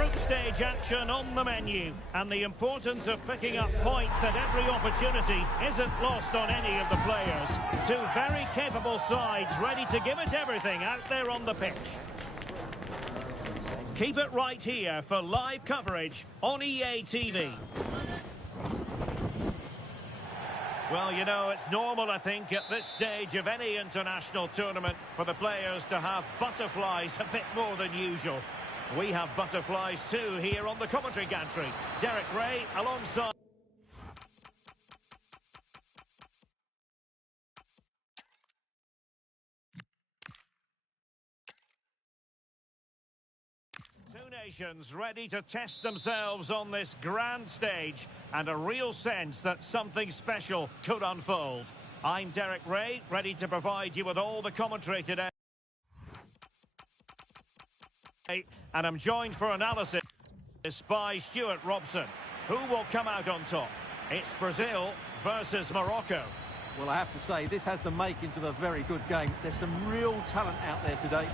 Group stage action on the menu, and the importance of picking up points at every opportunity isn't lost on any of the players. Two very capable sides ready to give it everything out there on the pitch. Keep it right here for live coverage on EA TV. Well, you know, it's normal, I think, at this stage of any international tournament for the players to have butterflies a bit more than usual. We have butterflies too here on the commentary gantry. Derek Ray alongside... Two nations ready to test themselves on this grand stage, and a real sense that something special could unfold. I'm Derek Ray, ready to provide you with all the commentary today. And I'm joined for analysis by Stuart Robson. Who will come out on top? It's Brazil versus Morocco. Well, I have to say, this has the makings of a very good game. There's some real talent out there today.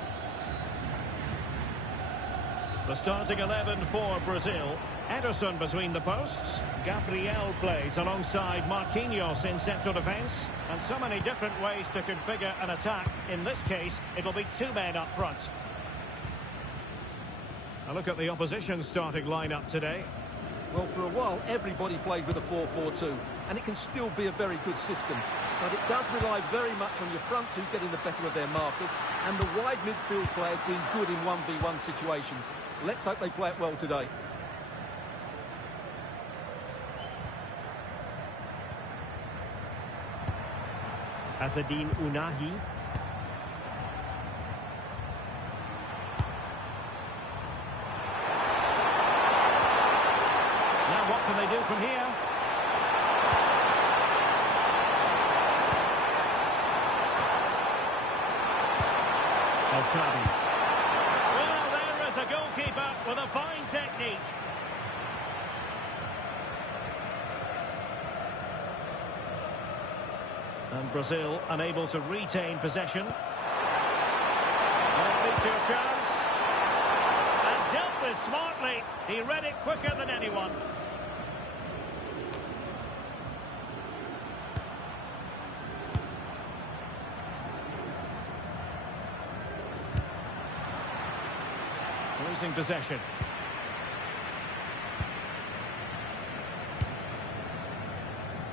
The starting 11 for Brazil. Ederson between the posts. Gabriel plays alongside Marquinhos in central defence. And so many different ways to configure an attack. In this case, it'll be two men up front. A look at the opposition starting lineup today. Well, for a while, everybody played with a 4-4-2, and it can still be a very good system. But it does rely very much on your front two getting the better of their markers, and the wide midfield players being good in 1v1 situations. Let's hope they play it well today. Azzedine Ounahi. What can they do from here? Okabi. Well, there is a goalkeeper with a fine technique. And Brazil unable to retain possession. Might lead to a chance. And dealt with smartly. He read it quicker than anyone. Losing possession.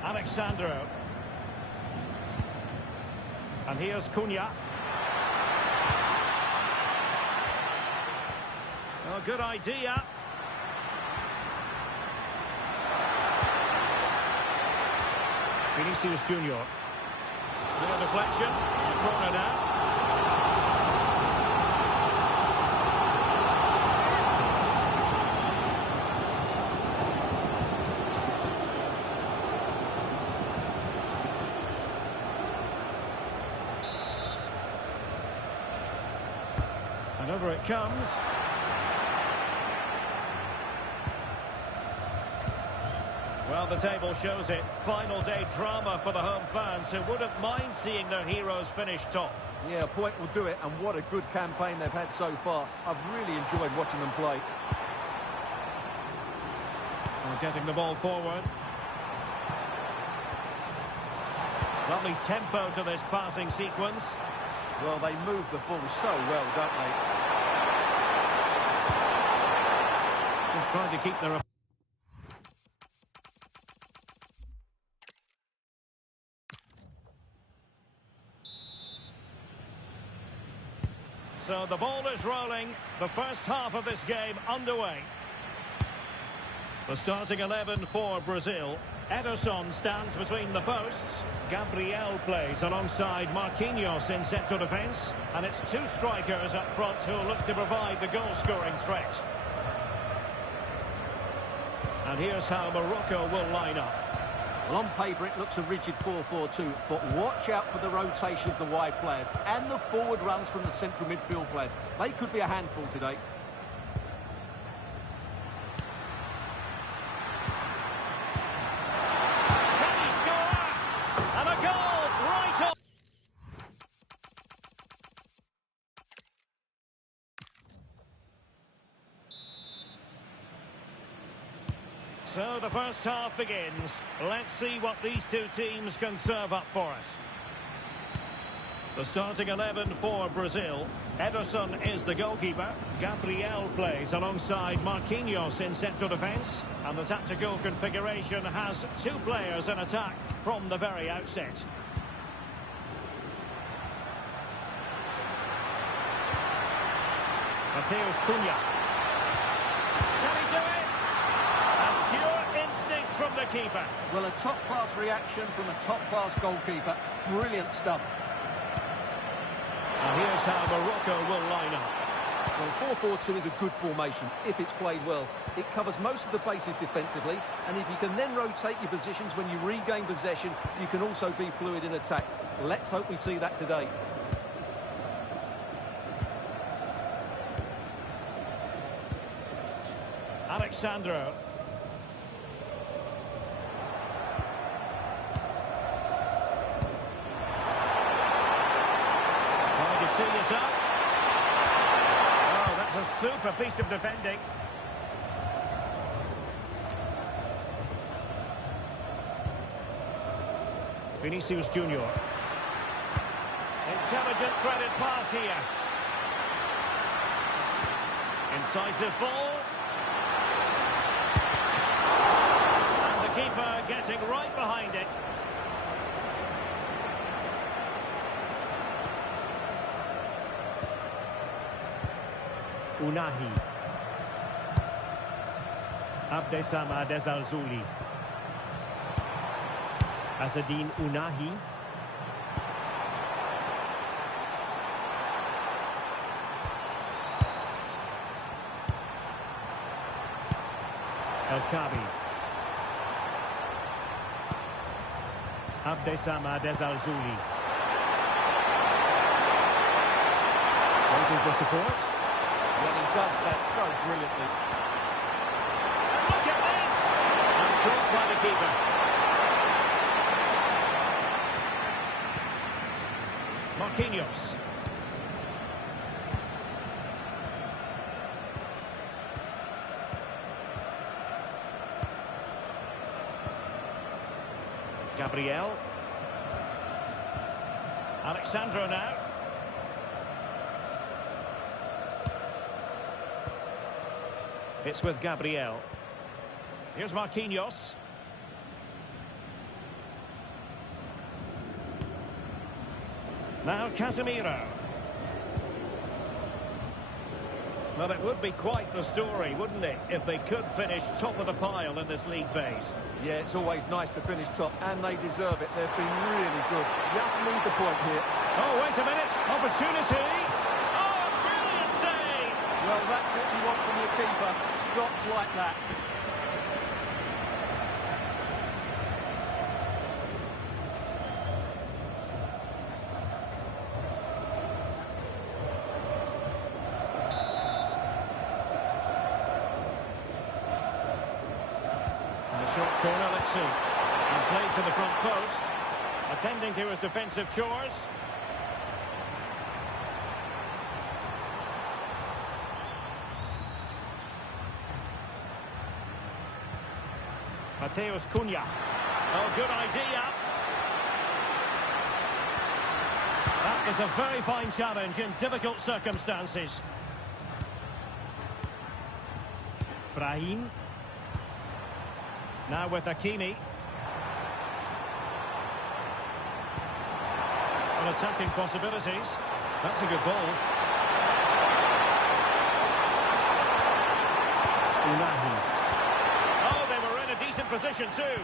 Alexandro. And here's Cunha. Oh, good idea. Vinicius Junior. Little deflection. Corner now. And over it comes. Well, the table shows it. Final day drama for the home fans who wouldn't mind seeing their heroes finish top. Yeah, a point will do it, and what a good campaign they've had so far. I've really enjoyed watching them play. Well, getting the ball forward. Lovely tempo to this passing sequence. Well, they move the ball so well, don't they? Just trying to keep their... So the ball is rolling. The first half of this game underway. The starting 11 for Brazil. Ederson stands between the posts. Gabriel plays alongside Marquinhos in central defence. And it's two strikers up front who will look to provide the goal-scoring threat. And here's how Morocco will line up. Well, on paper, it looks a rigid 4-4-2, but watch out for the rotation of the wide players and the forward runs from the central midfield players. They could be a handful today. Can he score? And a goal right on. So the first half begins. Let's see what these two teams can serve up for us. The starting 11 for Brazil. Ederson is the goalkeeper. Gabriel plays alongside Marquinhos in central defence. And the tactical configuration has two players in attack from the very outset. Mateus Cunha. Can he do it? And pure instinct from the keeper. Well, a top-class reaction from a top-class goalkeeper. Brilliant stuff. And here's how Morocco will line up. Well, 4-4-2 is a good formation if it's played well. It covers most of the bases defensively, and if you can then rotate your positions when you regain possession, you can also be fluid in attack. Let's hope we see that today. Alexandro. Trying to tee it up. Oh, that's a super piece of defending. Vinicius Junior. Intelligent threaded pass here. Incisive ball. Keeper getting right behind it. Unahi. Abdessamad Al-Zuli. Azzedine Unahi. El-Kabi. Abdessamad Al-Zuli. Waiting for support. Well, he does that so brilliantly. And look at this! And caught by the keeper. Marquinhos. Gabriel. Alexandro now. It's with Gabriel. Here's Marquinhos. Now Casemiro. Well, it would be quite the story, wouldn't it, if they could finish top of the pile in this league phase. Yeah, it's always nice to finish top, and they deserve it. They've been really good. Just need the point here. Oh, wait a minute. Opportunity. Oh, brilliant save. Well, that's what you want from your keeper. Stops like that. Short corner, let's see. And played to the front post. Attending to his defensive chores. Mateus Cunha. Oh, good idea. That is a very fine challenge in difficult circumstances. Brahim. Now with Hakimi. On attacking possibilities. That's a good ball. Unahi. Oh, they were in a decent position too.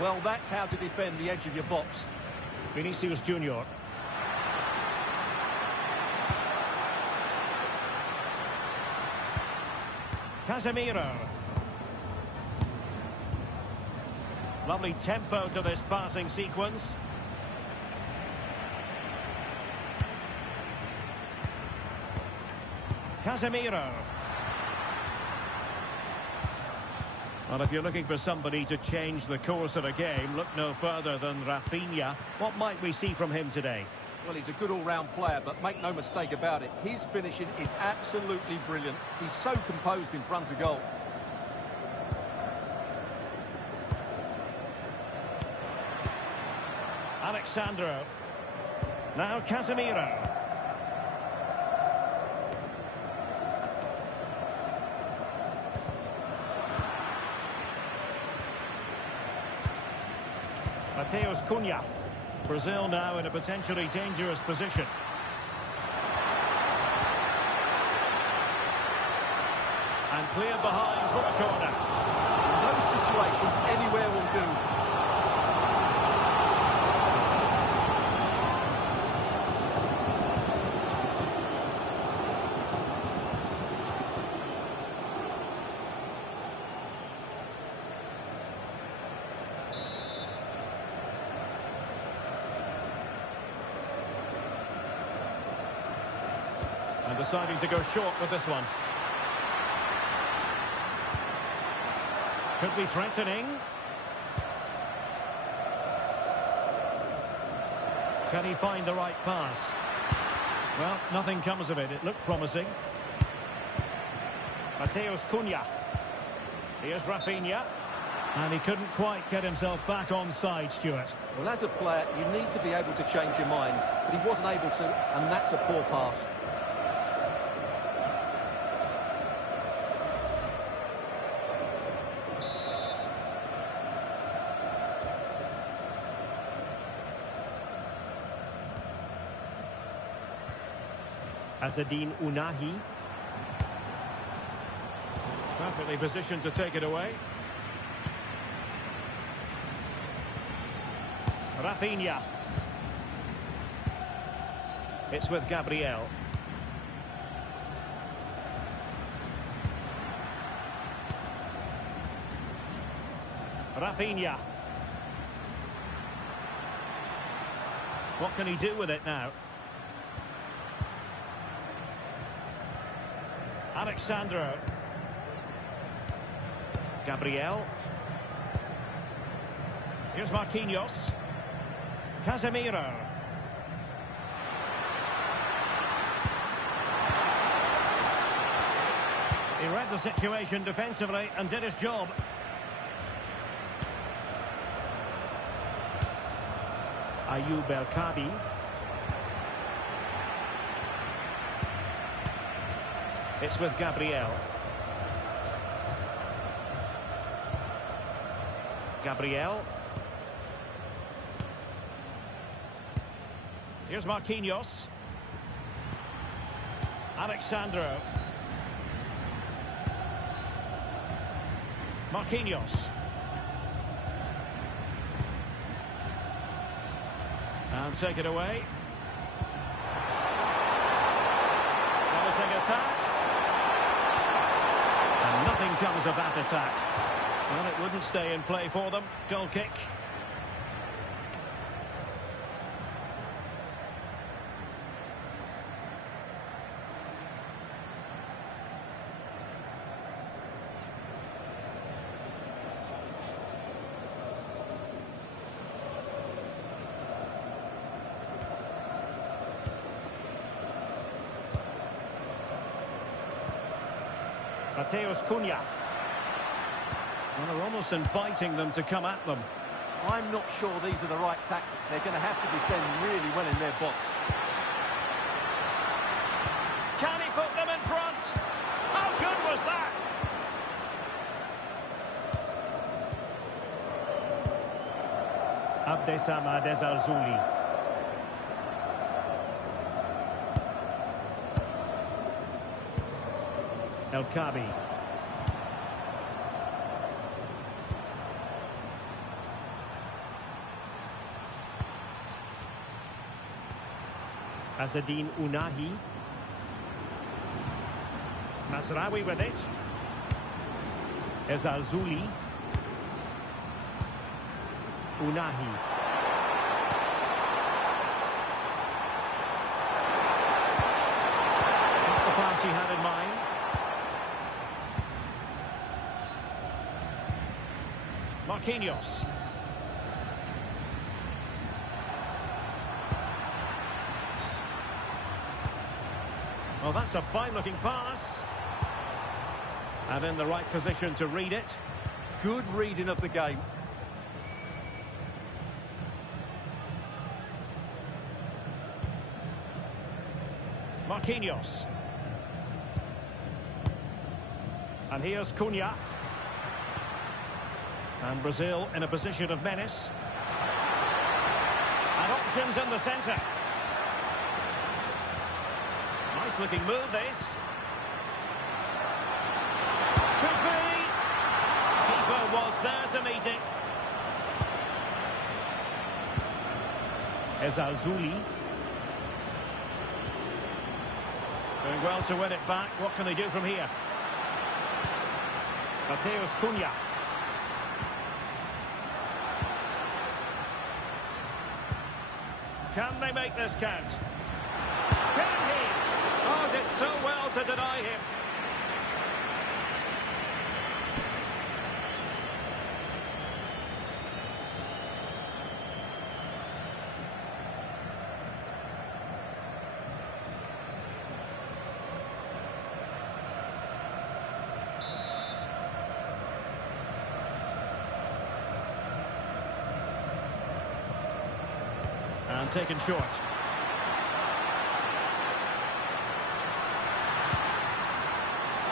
Well, that's how to defend the edge of your box. Vinicius Junior. Casemiro. Lovely tempo to this passing sequence. Casemiro. Well, if you're looking for somebody to change the course of a game, look no further than Rafinha. What might we see from him today? Well, he's a good all-round player, but make no mistake about it, his finishing is absolutely brilliant. He's so composed in front of goal. Alexandro. Now Casemiro. Mateus Cunha. Brazil now in a potentially dangerous position. And clear behind for a corner. Those situations anywhere will do. And deciding to go short with this one. Could be threatening. Can he find the right pass? Well, nothing comes of it. It looked promising. Mateus Cunha. Here's Rafinha. And he couldn't quite get himself back on side, Stuart. Well, as a player, you need to be able to change your mind. But he wasn't able to, and that's a poor pass. Azzedine Ounahi. Perfectly positioned to take it away. Rafinha. It's with Gabriel. Rafinha. What can he do with it now? Alexandro. Gabriel. Here's Marquinhos. Casemiro. He read the situation defensively and did his job. Ayoub El-Kabi. It's with Gabriel. Gabriel. Here's Marquinhos. Alexandro. Marquinhos. And take it away. Promising attack. And nothing comes of that attack. Well, it wouldn't stay in play for them. Goal kick. Mateus Cunha. Well, they're almost inviting them to come at them. I'm not sure these are the right tactics. They're going to have to defend really well in their box. Can he put them in front? How good was that? Abdessamad Ezzalzouli. El-Kabi. Azzedine Ounahi. Masraoui with it. Ezzalzouli. Ounahi. Not the pass he had in mind. Marquinhos. Well, that's a fine-looking pass. And in the right position to read it. Good reading of the game. Marquinhos. And here's Cunha. And Brazil in a position of menace. And options in the centre. Nice looking move, this. Could be. Keeper was there to meet it. Ezalzouli. Doing well to win it back. What can they do from here? Mateus Cunha. Can they make this count? Can he? Oh, did so well to deny him. And taken short.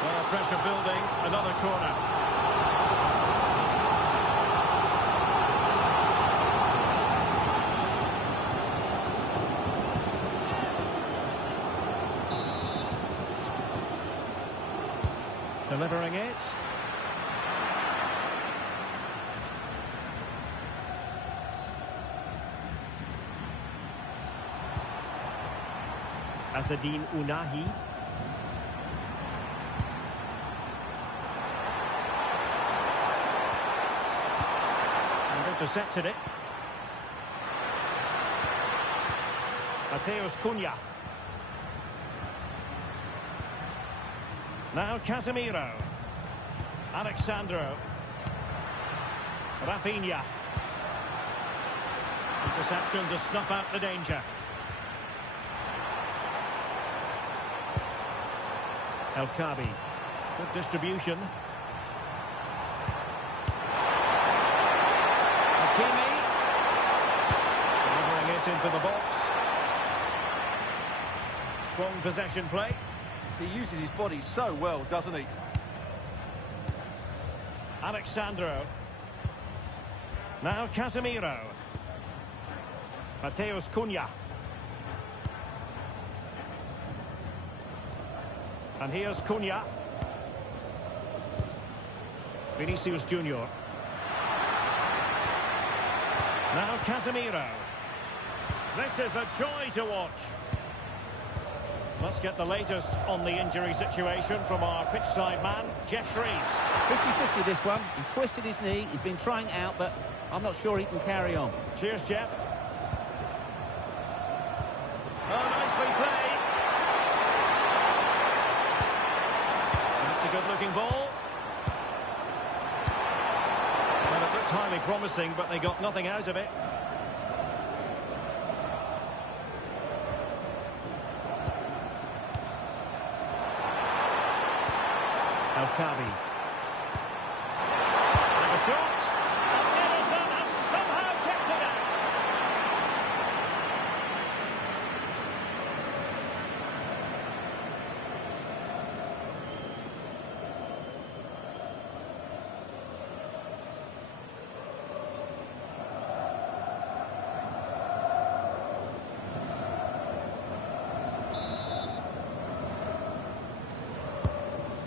Well, pressure building, another corner. Delivering it. Azzedine Ounahi. And intercepted it. Mateus Cunha. Now Casemiro. Alexandro. Rafinha. Interception to snuff out the danger. El Kabi. Good distribution. Hakimi. Delivering it into the box. Strong possession play. He uses his body so well, doesn't he? Alexandro. Now Casemiro. Mateus Cunha. And here's Cunha. Vinicius Junior. Now Casemiro. This is a joy to watch. Let's get the latest on the injury situation from our pitchside man, Jeff Shreves. 50-50 this one. He twisted his knee. He's been trying out, but I'm not sure he can carry on. Cheers, Jeff. Oh, nicely played. That's a good-looking ball. Well, it looked highly promising, but they got nothing out of it. El Kabi. And a shot. And Ederson has somehow kept it out.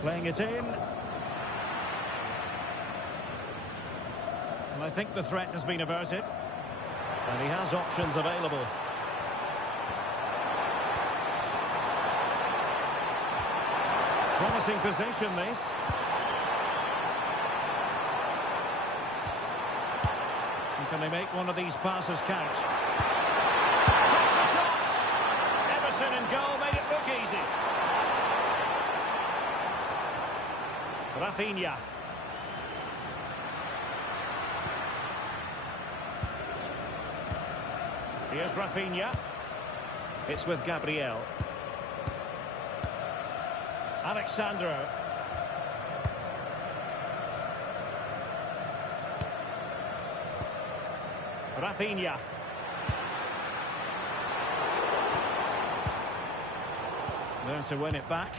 Playing it in. And I think the threat has been averted. And he has options available. Promising position, this. And can they make one of these passes count? Takes the shot! Everson in goal made it look easy. Rafinha. Here's Rafinha. It's with Gabriel. Alexandro. Rafinha. There to win it back.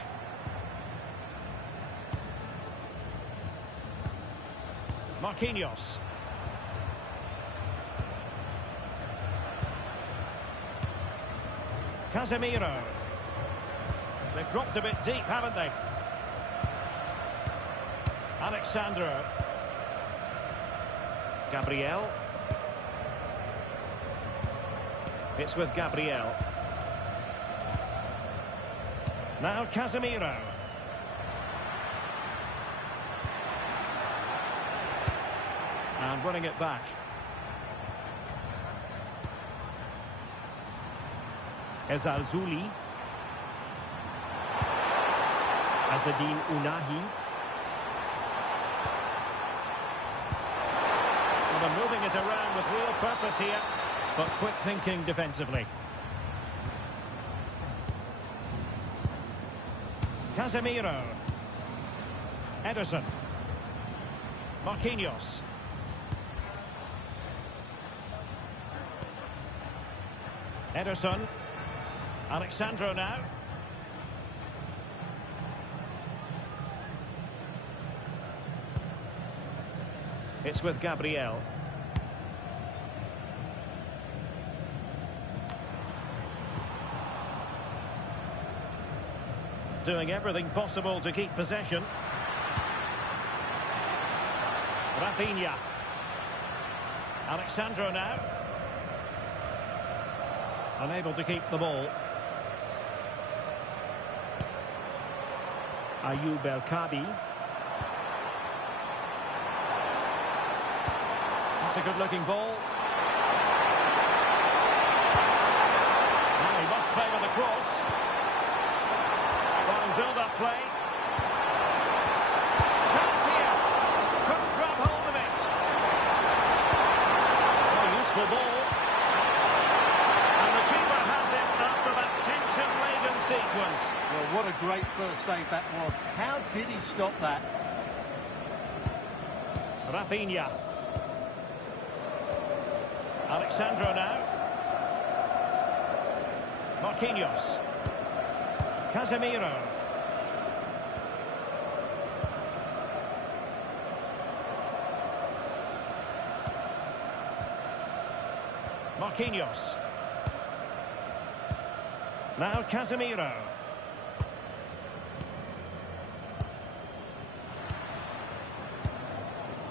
Marquinhos. Casemiro. They've dropped a bit deep, haven't they? Alexandro. Gabriel. It's with Gabriel. Now Casemiro. And winning it back. Ezalzouli. Azzedine Ounahi. Well, they're moving it around with real purpose here, but quick thinking defensively. Casemiro. Ederson. Marquinhos. Ederson. Alexandro now. It's with Gabriel. Doing everything possible to keep possession. Rafinha. Alexandro now. Unable to keep the ball. Ayoub El Kabi. That's a good-looking ball. Now he must favour the cross. Fine build-up play. Chance here. Couldn't grab hold of it. A useful ball. And the keeper has it after that tension-laden sequence. Well, what a great first save that was. How did he stop that? Rafinha. Alexandro now. Marquinhos. Casemiro. Marquinhos. Now Casemiro.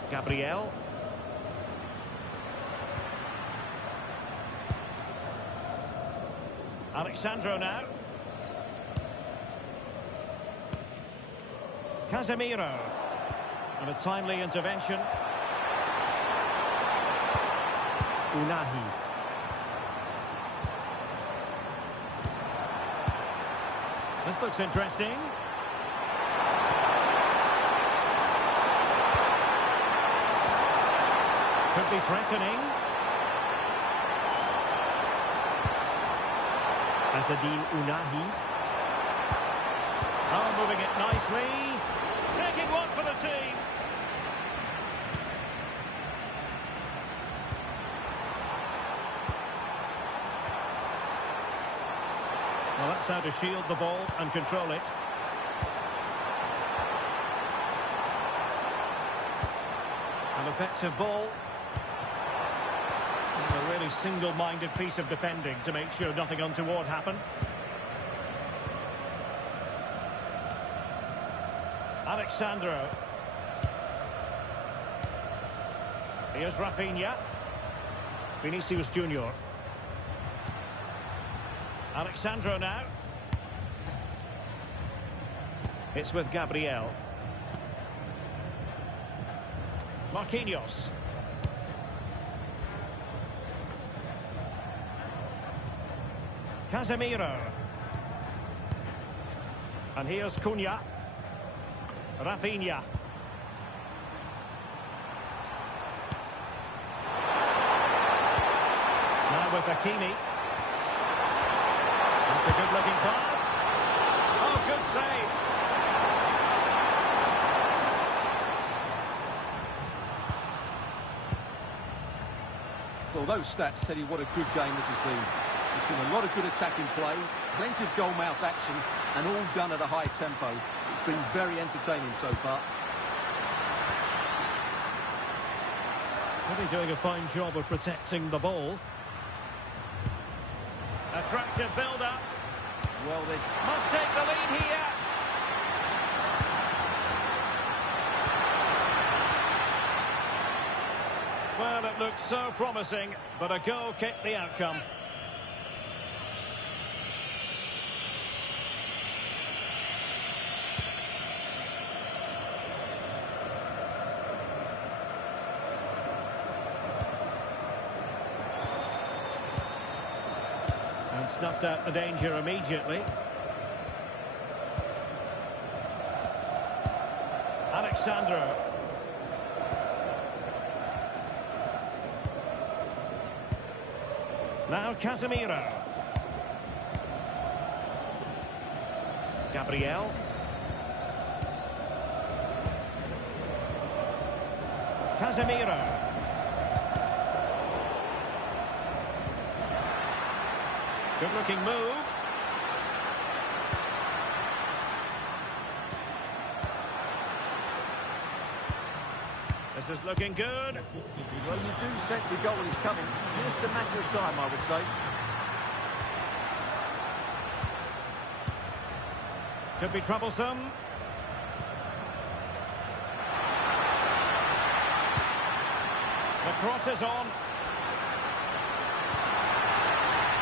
Gabriel. Alexandro now. Casemiro. And a timely intervention. Ounahi. This looks interesting. Could be threatening. Azzedine Ounahi. Oh, moving it nicely. Taking one for the team. Well, that's how to shield the ball and control it. An effective ball. A really single-minded piece of defending to make sure nothing untoward happened. Alexandro. Here's Rafinha. Vinicius Junior. Alexandro now. It's with Gabriel. Marquinhos. Casemiro. And here's Cunha. Rafinha. Now with Hakimi. That's a good-looking pass. Oh, good save. Well, those stats tell you what a good game this has been. We've seen a lot of good attacking play, plenty of goal-mouth action, and all done at a high tempo. It's been very entertaining so far. Really doing a fine job of protecting the ball. Attractive build-up. Well, they Must take the lead here. Well, it looked so promising, but a goal kicked the outcome. And snuffed out the danger immediately. Alexandro. Now Casemiro. Gabriel. Casemiro. Good-looking move. This is looking good. Well, you do sense a goal is coming. Just a matter of time, I would say. Could be troublesome. The cross is on.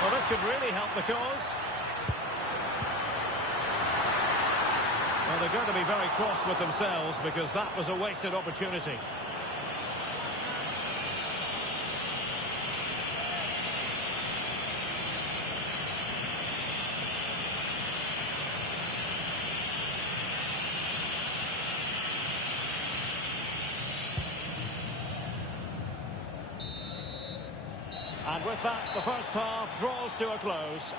Well, this could really help the cause. Well, they're going to be very cross with themselves because that was a wasted opportunity. And with that, the first half draws to a close.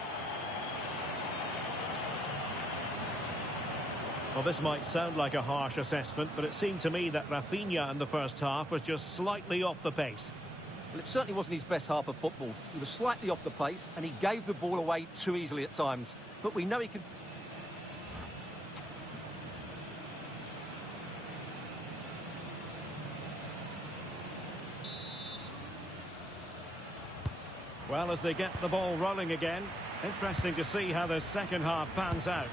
Well, this might sound like a harsh assessment, but it seemed to me that Rafinha in the first half was just slightly off the pace. Well, it certainly wasn't his best half of football. He was slightly off the pace, and he gave the ball away too easily at times. But we know he can... Well, as they get the ball rolling again, interesting to see how the second half pans out.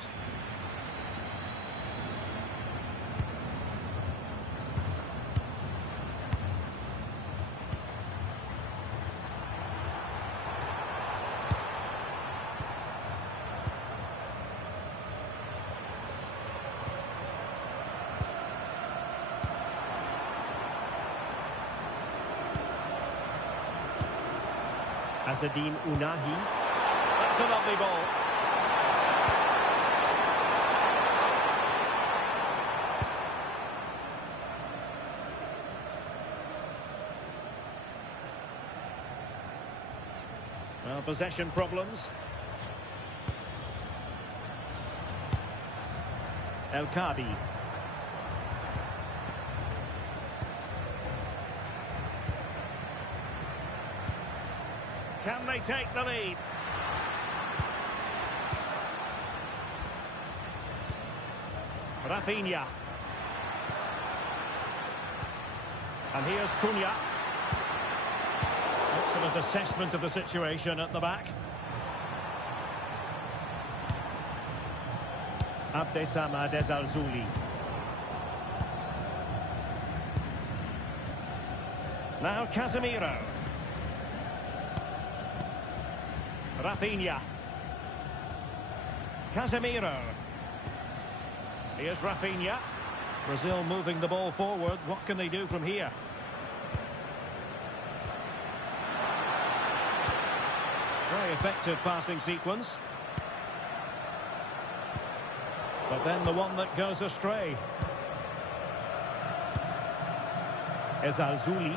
Azzedine Ounahi. That's a lovely ball. Well, possession problems. El Kadi. Can they take the lead? Rafinha. And here's Cunha. Excellent assessment of the situation at the back. Abdessamad Al-Zouli. Now Casemiro. Rafinha. Casemiro. Here's Rafinha. Brazil moving the ball forward. What can they do from here? Very effective passing sequence. But then the one that goes astray is Al-Zouli.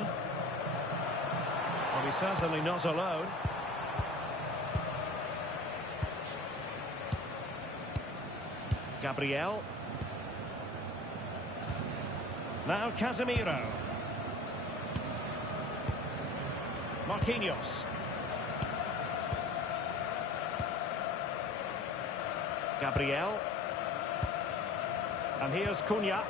Well, he's certainly not alone. Gabriel. Now Casemiro. Marquinhos. Gabriel. And here's Cunha.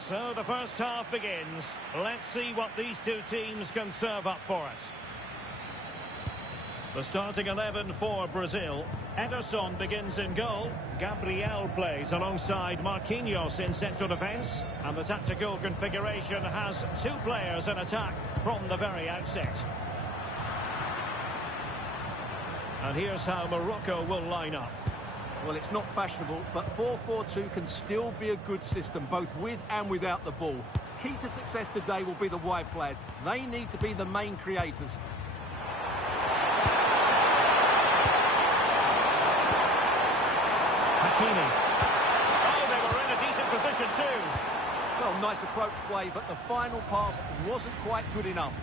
So the first half begins. Let's see what these two teams can serve up for us. The starting 11 for Brazil. Ederson begins in goal. Gabriel plays alongside Marquinhos in central defence. And the tactical configuration has two players in attack from the very outset. And here's how Morocco will line up. Well, it's not fashionable, but 4-4-2 can still be a good system, both with and without the ball. Key to success today will be the wide players. They need to be the main creators. Hakimi. Oh, they were in a decent position too. Well, nice approach play, but the final pass wasn't quite good enough.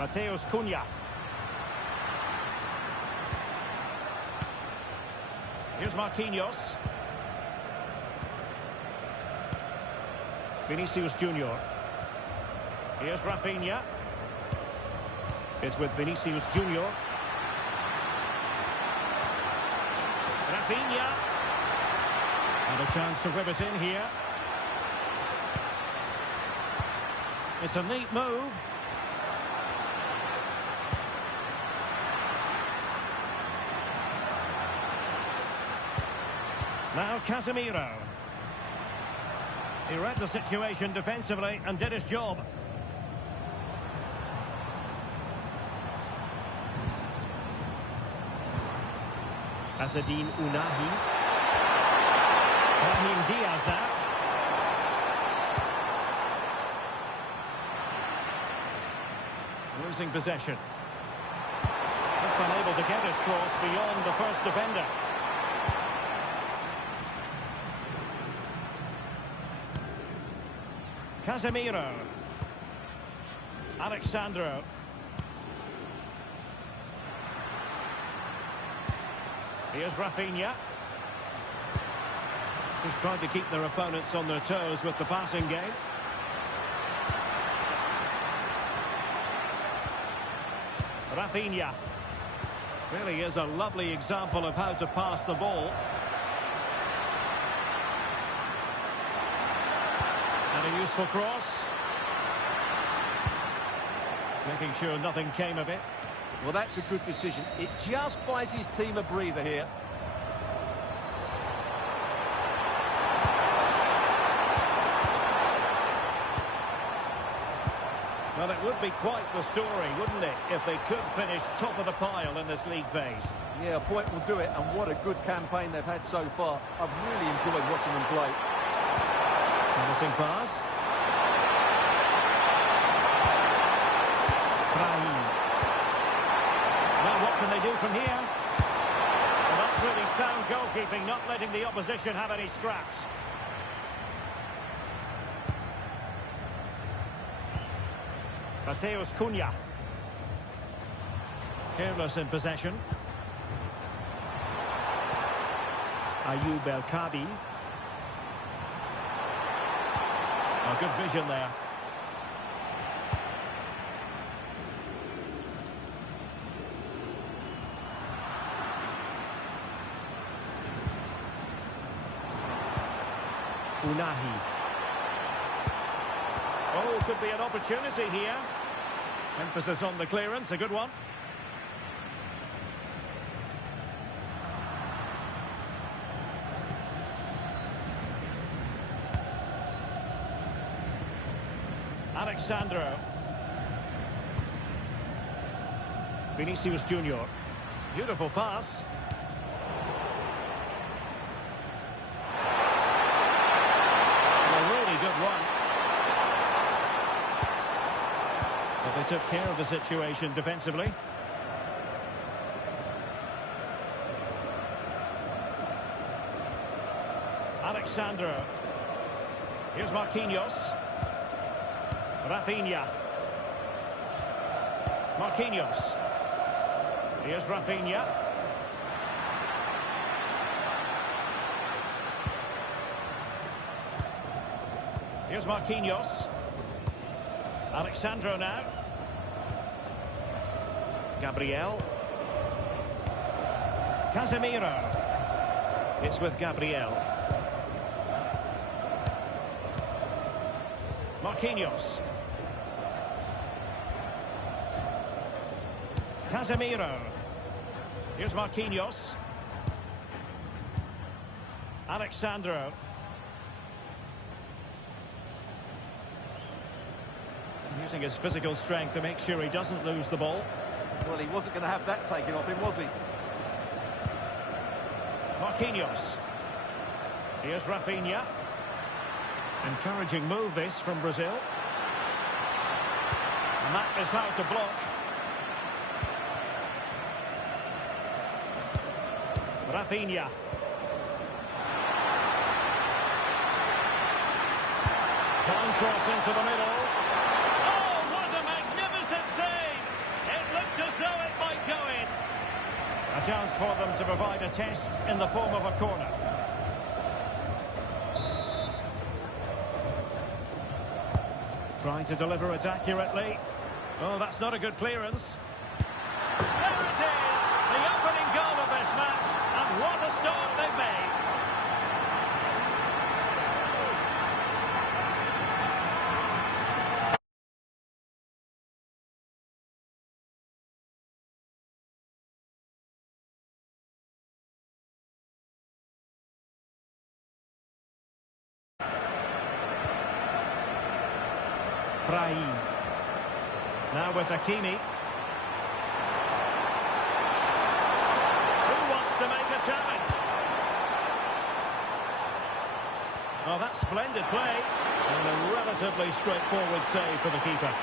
Mateus Cunha. Here's Marquinhos. Vinicius Junior. Here's Rafinha. It's with Vinicius Junior. Rafinha. And a chance to whip it in here. It's a neat move. Now Casemiro. He read the situation defensively and did his job. Azzedine Ounahi. Brahim Diaz now. Losing possession. Just unable to get his cross beyond the first defender. Casemiro. Alexandro. Here's Rafinha. Just trying to keep their opponents on their toes with the passing game. Rafinha. Really is a lovely example of how to pass the ball. And a useful cross. Making sure nothing came of it. Well, that's a good decision. It just buys his team a breather here. Well, it would be quite the story, wouldn't it, if they could finish top of the pile in this league phase. Yeah, a point will do it, and what a good campaign they've had so far. I've really enjoyed watching them play. Promising pass. Brahim. Now what can they do from here? Well, that's really sound goalkeeping, not letting the opposition have any scraps. Mateus Cunha. Careless in possession. Ayoub El Kabi. Oh, good vision there. Ounahi. Oh, could be an opportunity here. Emphasis on the clearance, a good one. Alexandro. Vinicius Junior. Beautiful pass. A really good run. But they took care of the situation defensively. Alexandro. Here's Marquinhos. Rafinha. Marquinhos. Here's Rafinha. Here's Marquinhos. Alexandro now. Gabriel. Casemiro. It's with Gabriel. Marquinhos. Casemiro. Here's Marquinhos. Alexandro. Using his physical strength to make sure he doesn't lose the ball. Well, he wasn't going to have that taken off him, was he? Marquinhos. Here's Rafinha. Encouraging move this from Brazil. And that is how to block. Rafinha. Fine cross into the middle. Oh, what a magnificent save! It looked as though it might go in. A chance for them to provide a test in the form of a corner. Trying to deliver it accurately. Oh, that's not a good clearance. There it is! The opening goal of this match. And what a start they've made. Brahim. Now with Hakimi. Who wants to make a challenge? Oh, that's splendid play. And a relatively straightforward save for the keeper.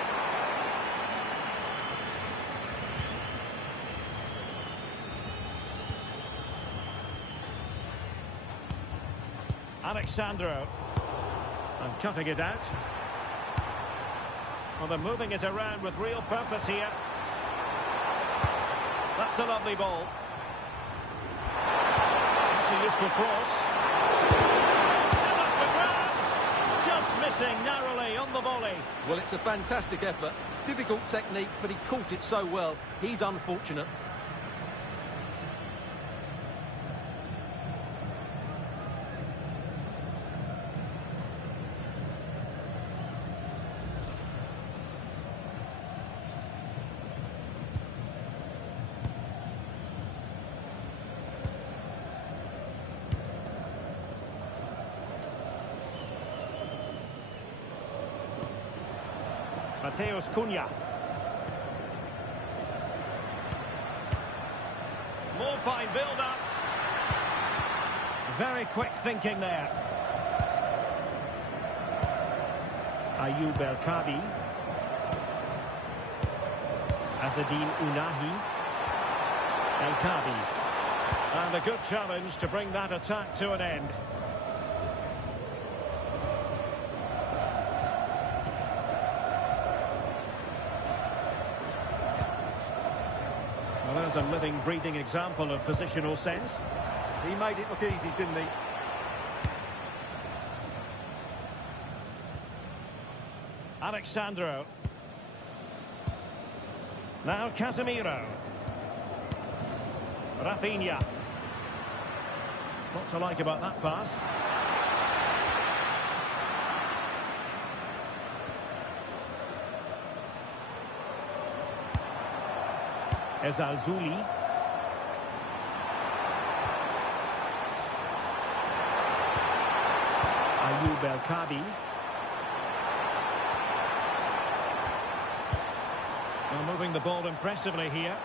Alexandro. And cutting it out. Well, they're moving it around with real purpose here. That's a lovely ball. That's a useful cross. Still up the grounds. Just missing narrowly on the volley. Well, it's a fantastic effort. Difficult technique, but he caught it so well. He's unfortunate. Mateus Cunha. More fine build-up. Very quick thinking there. Ayoub El Kabi. Azzedine Ounahi. El Kabi. And a good challenge to bring that attack to an end. Well, there's a living, breathing example of positional sense. He made it look easy, didn't he? Alexandro. Now Casemiro. Rafinha. What to like about that pass? Ezalzouli. Ayoub El Kabi. Well, moving the ball impressively here.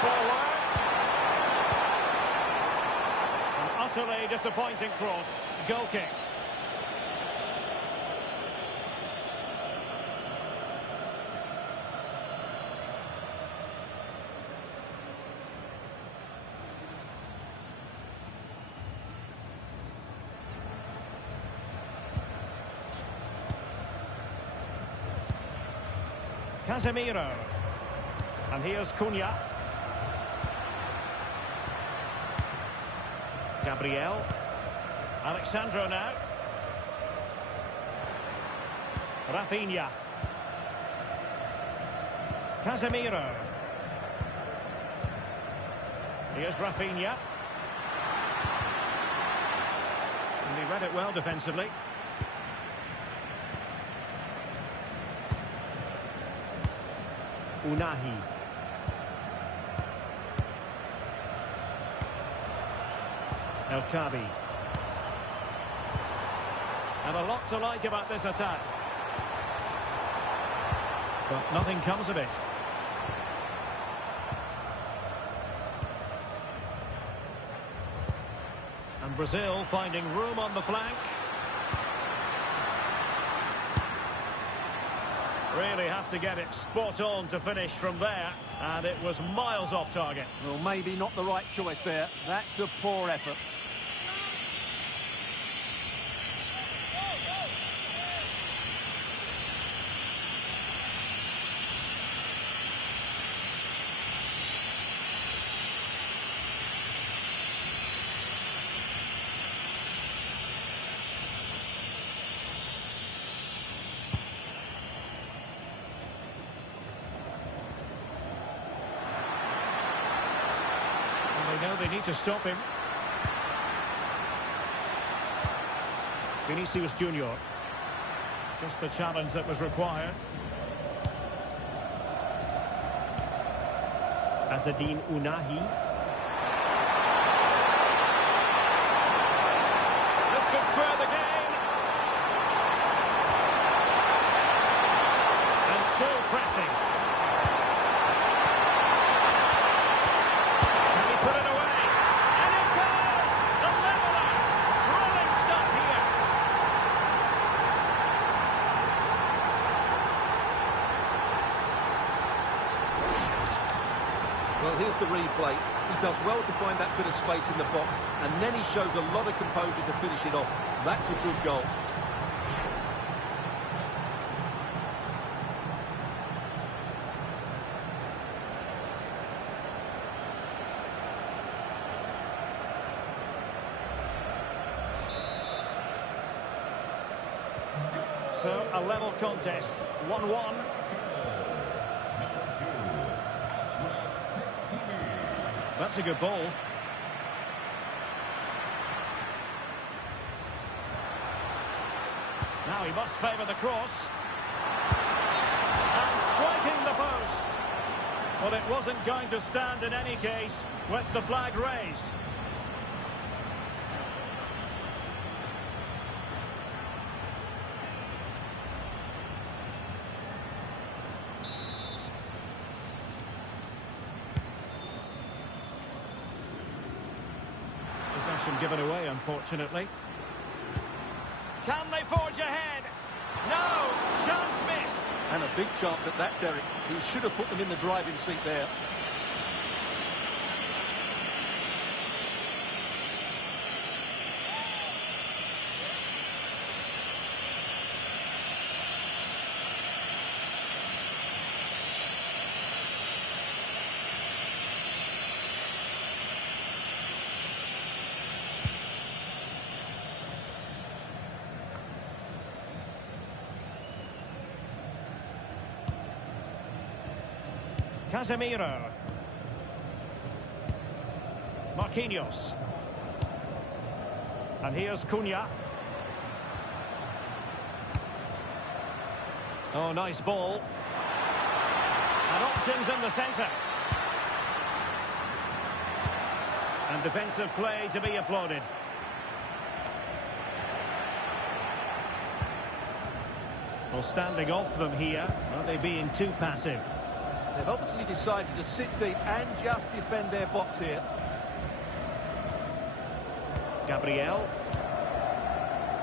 Forwards. An utterly disappointing cross. Goal kick. Casemiro. And here's Cunha. Gabriel. Alexandro now. Rafinha. Casemiro. Here's Rafinha. And he read it well defensively. Unahi. El Kabi. And a lot to like about this attack. But nothing comes of it. And Brazil finding room on the flank. Really have to get it spot on to finish from there. And it was miles off target. Well, maybe not the right choice there. That's a poor effort. They know they need to stop him. Vinicius Junior. Just the challenge that was required. Azzedine Unahi. This could square the game. And still pressing. Put it away, and it goes! The leveller! Thrilling stuff here. Well, here's the replay. He does well to find that bit of space in the box, and then he shows a lot of composure to finish it off. That's a good goal. So, a level contest, 1-1. That's a good ball. Now he must favour the cross. And striking the post. Well, it wasn't going to stand in any case with the flag raised. Possession given away, unfortunately. Can they forge ahead? No! Chance missed! And a big chance at that, Derek. He should have put them in the driving seat there. Casemiro. Marquinhos. And here's Cunha. Oh, nice ball. And options in the centre. And defensive play to be applauded. Well, standing off them here, are they being too passive? They've obviously decided to sit deep and just defend their box here. Gabriel.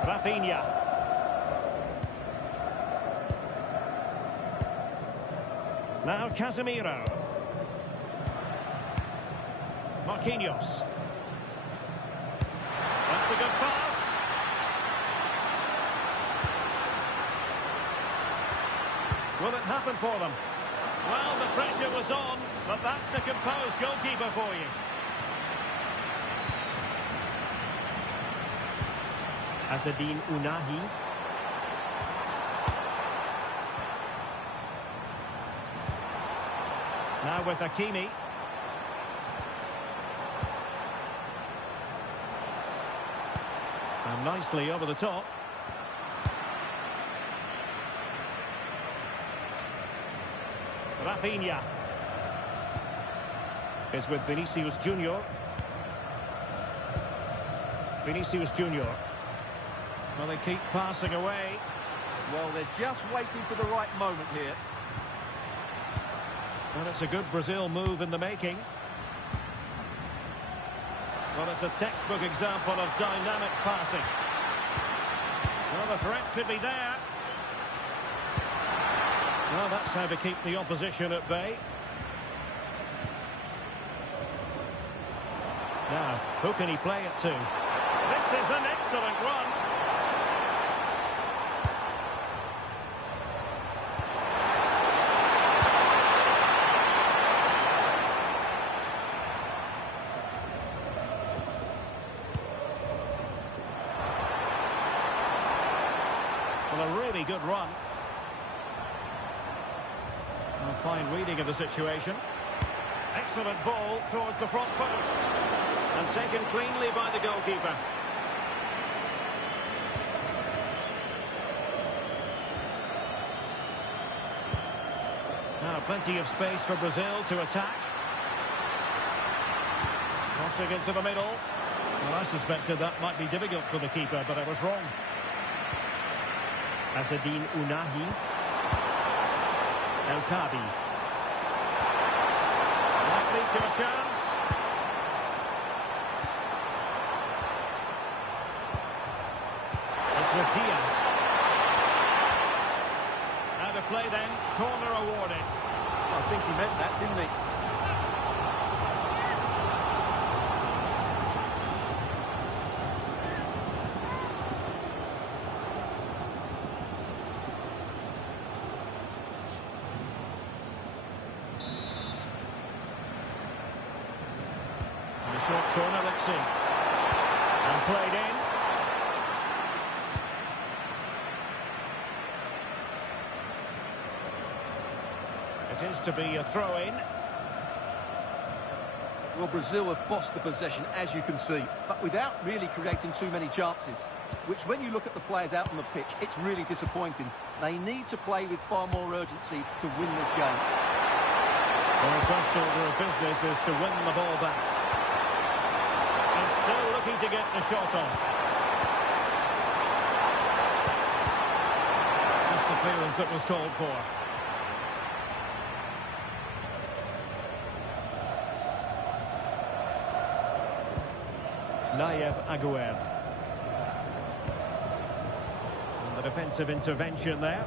Rafinha. Now Casemiro. Marquinhos. That's a good pass. Will it happen for them? Well, the pressure was on, but that's a composed goalkeeper for you. Azzedine Ounahi. Now with Hakimi. And nicely over the top. Rafinha is with Vinicius Junior. Vinicius Junior. Well, they keep passing away. Well, they're just waiting for the right moment here. Well, it's a good Brazil move in the making. Well, it's a textbook example of dynamic passing. Well, the threat could be there. Well, that's how to keep the opposition at bay. Now, who can he play it to? This is an excellent run. Well, a really good run. A fine reading of the situation. Excellent ball towards the front post. And taken cleanly by the goalkeeper. Now, plenty of space for Brazil to attack. Crossing into the middle. Well, I suspected that might be difficult for the keeper, but I was wrong. Azzedine Ounahi. El Kabi. Might lead to a chance. It's with Diaz. Out of play then. Corner awarded. I think he meant that, didn't he? Short corner, let's see. And played in. It is to be a throw-in. Well, Brazil have bossed the possession, as you can see, but without really creating too many chances, which when you look at the players out on the pitch, it's really disappointing. They need to play with far more urgency to win this game. Well, the first order of business is to win the ball back. Still looking to get the shot on. Just the clearance that was called for. Nayef Aguerd. And the defensive intervention there.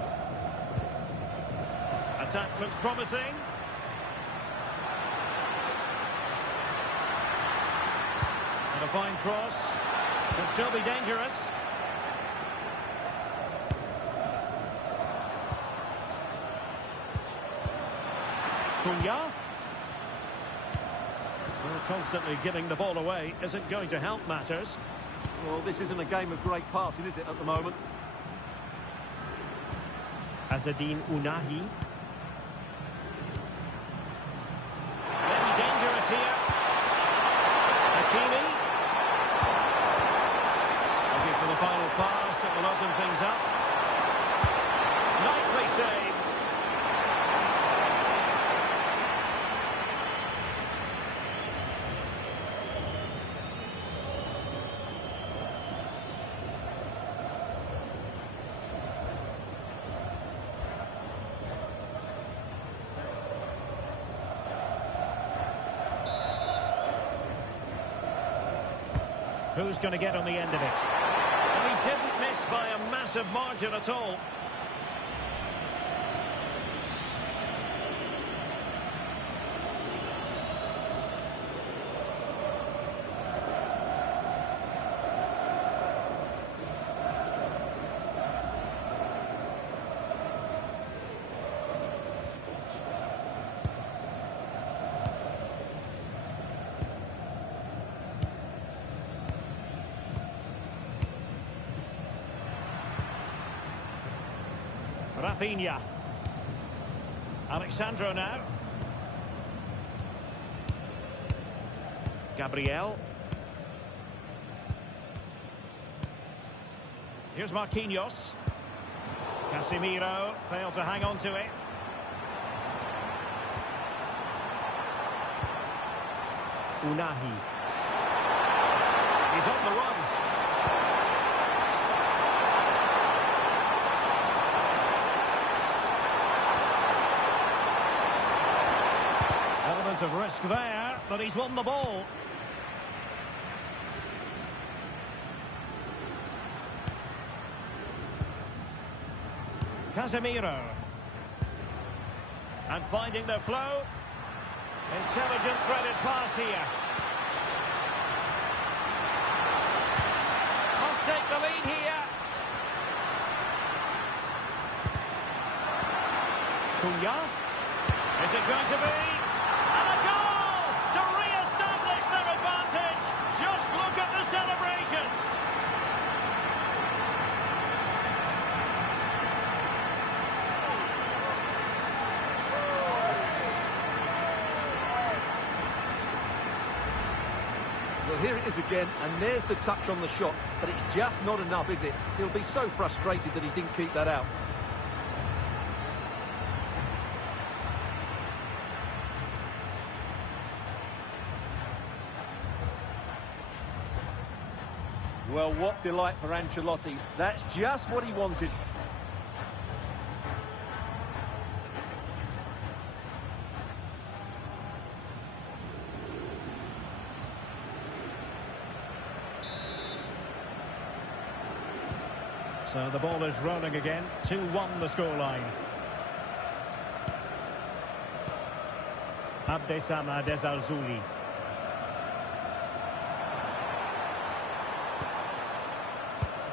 Attack looks promising. A fine cross. Can still be dangerous. Cunha. Well, constantly giving the ball away isn't going to help matters. Well, this isn't a game of great passing, is it, at the moment? Azzedine Ounahi. Very dangerous here. Hakimi. Looking for the final pass that will open things up. Nicely saved. Who's going to get on the end of it? And he didn't miss by a massive margin at all. Rafinha. Alexandro now. Gabriel. Here's Marquinhos. Casemiro failed to hang on to it. Unahi. He's on the run. Element of risk there, but he's won the ball. Casemiro. And finding the flow. Intelligent threaded pass here. Must take the lead here. Cunha. Is it going to be? And a goal to re-establish their advantage. Just look at the celebrations. Well, here it is again, and there's the touch on the shot, but it's just not enough, is it? He'll be so frustrated that he didn't keep that out. Well, what delight for Ancelotti. That's just what he wanted. So the ball is rolling again. 2-1 the scoreline. Abdessamad Al-Zouli.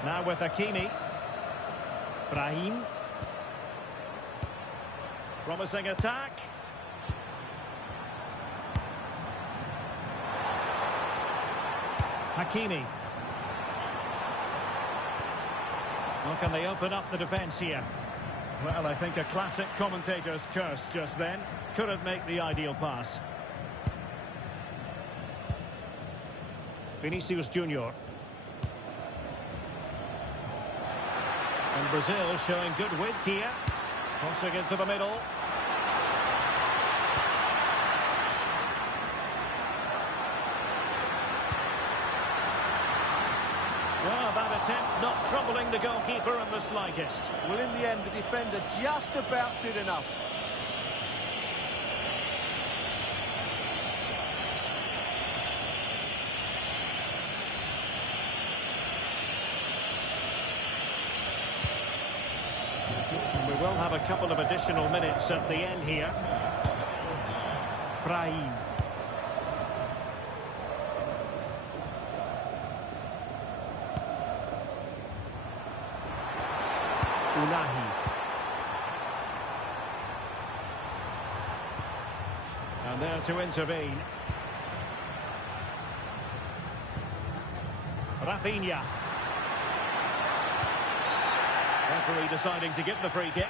Now with Hakimi. Brahim. Promising attack. Hakimi. How can they open up the defence here? Well, I think a classic commentator's curse just then. Couldn't make the ideal pass. Vinicius Junior. And Brazil showing good width here. Crossing into the middle. Well, that attempt not troubling the goalkeeper in the slightest. Well, in the end, the defender just about did enough. We will have a couple of additional minutes at the end here. Brahim. Unahi. And there to intervene. Rafinha. Referee deciding to give the free kick.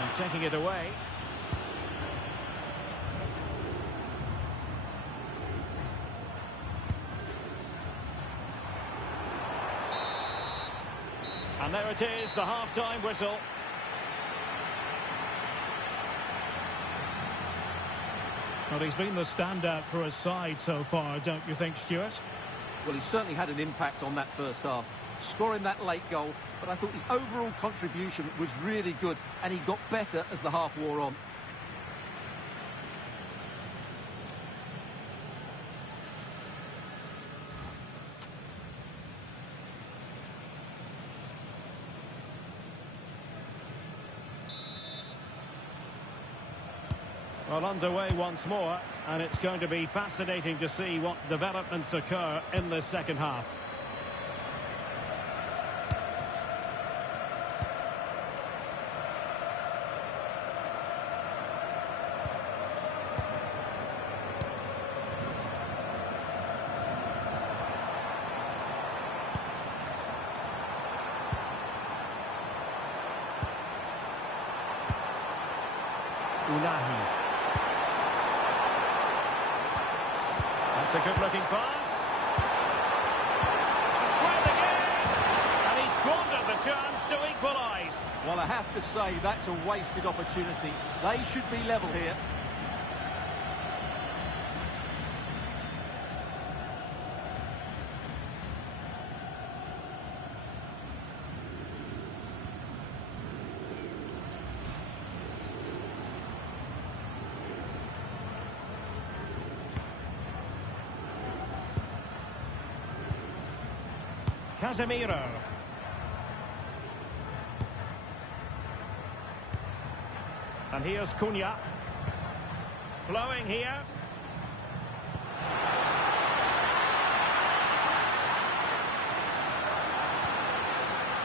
And taking it away. And there it is, the half-time whistle. Well, he's been the standout for his side so far, don't you think, Stuart? Well, he certainly had an impact on that first half, scoring that late goal, but I thought his overall contribution was really good, and he got better as the half wore on. Well, underway once more, and it's going to be fascinating to see what developments occur in the second half. Unahi. That's a good-looking pass. Squared the game, and he squandered the chance to equalise. Well, I have to say, that's a wasted opportunity. They should be level here. Casemiro. And here's Cunha. Flowing here.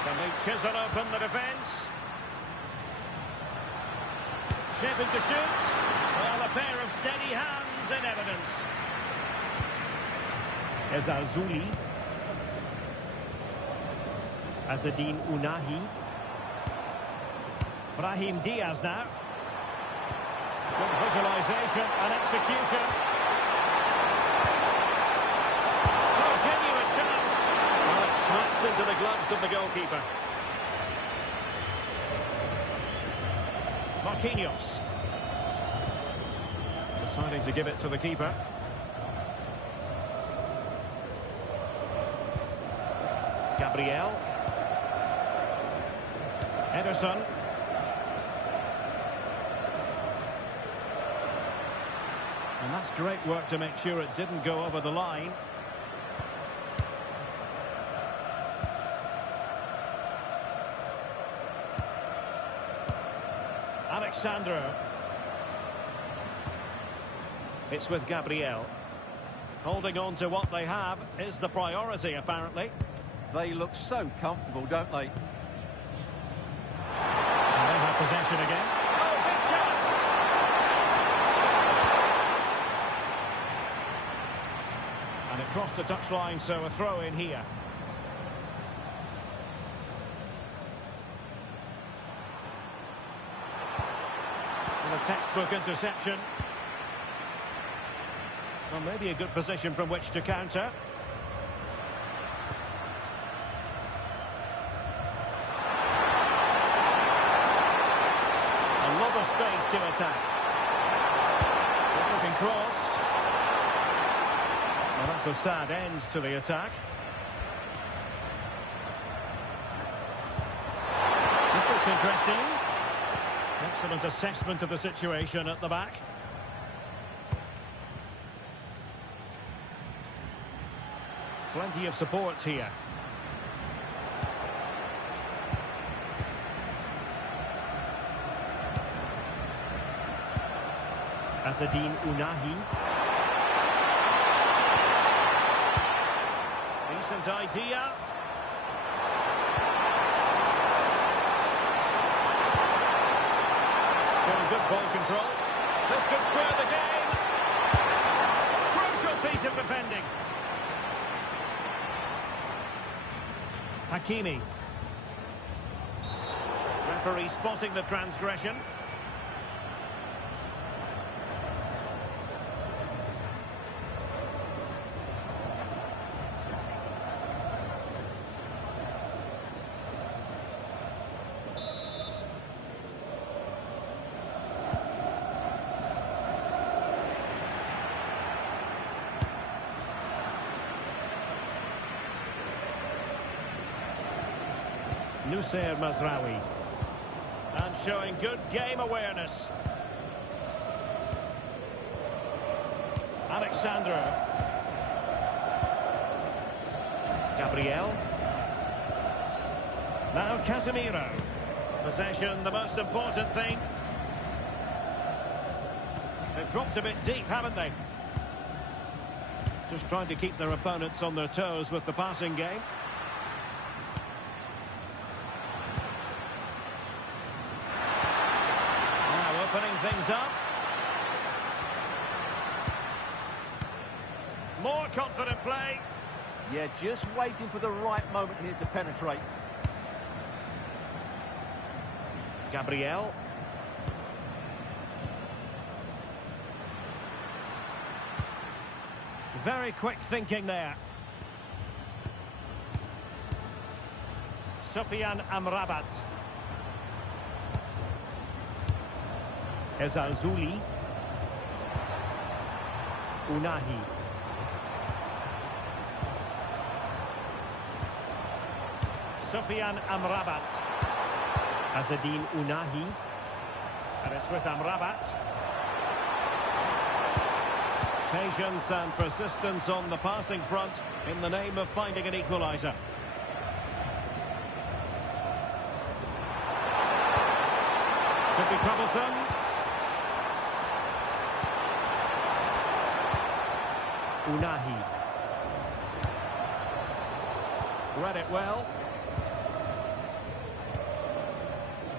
Can they chisel open the defence? Shaping to shoot. Well, a pair of steady hands in evidence. Ezalzouli. Azzedine Unahi. Brahim Diaz now. Good visualisation and execution. Oh, genuine chance. Well, it snaps into the gloves of the goalkeeper. Marquinhos. Deciding to give it to the keeper. Gabriel. Ederson. And that's great work to make sure it didn't go over the line. Alexandro. It's with Gabriel. Holding on to what they have is the priority, apparently. They look so comfortable, don't they? And they have possession again. Oh, big chance! And it crossed the touchline, so a throw in here. And a textbook interception. Well, maybe a good position from which to counter. Space to attack. Good looking cross. Well, that's a sad end to the attack. This looks interesting. Excellent assessment of the situation at the back. Plenty of support here. Azzedine Unahi. Decent idea. Showing good ball control. This could square the game. Crucial piece of defending. Hakimi. Referee spotting the transgression. Nusayr Mazraoui. And showing good game awareness. Alexandro. Gabriel. Now Casemiro. Possession, the most important thing. They've dropped a bit deep, haven't they? Just trying to keep their opponents on their toes with the passing game. Opening things up. More confident play. Yeah, just waiting for the right moment here to penetrate. Gabriel. Very quick thinking there. Sufyan Amrabat. Ezalzouli. Unahi. Sufyan Amrabat. Azzedine Unahi. And it's with Amrabat. Patience and persistence on the passing front in the name of finding an equaliser. Could be troublesome. Unahi. Read it well.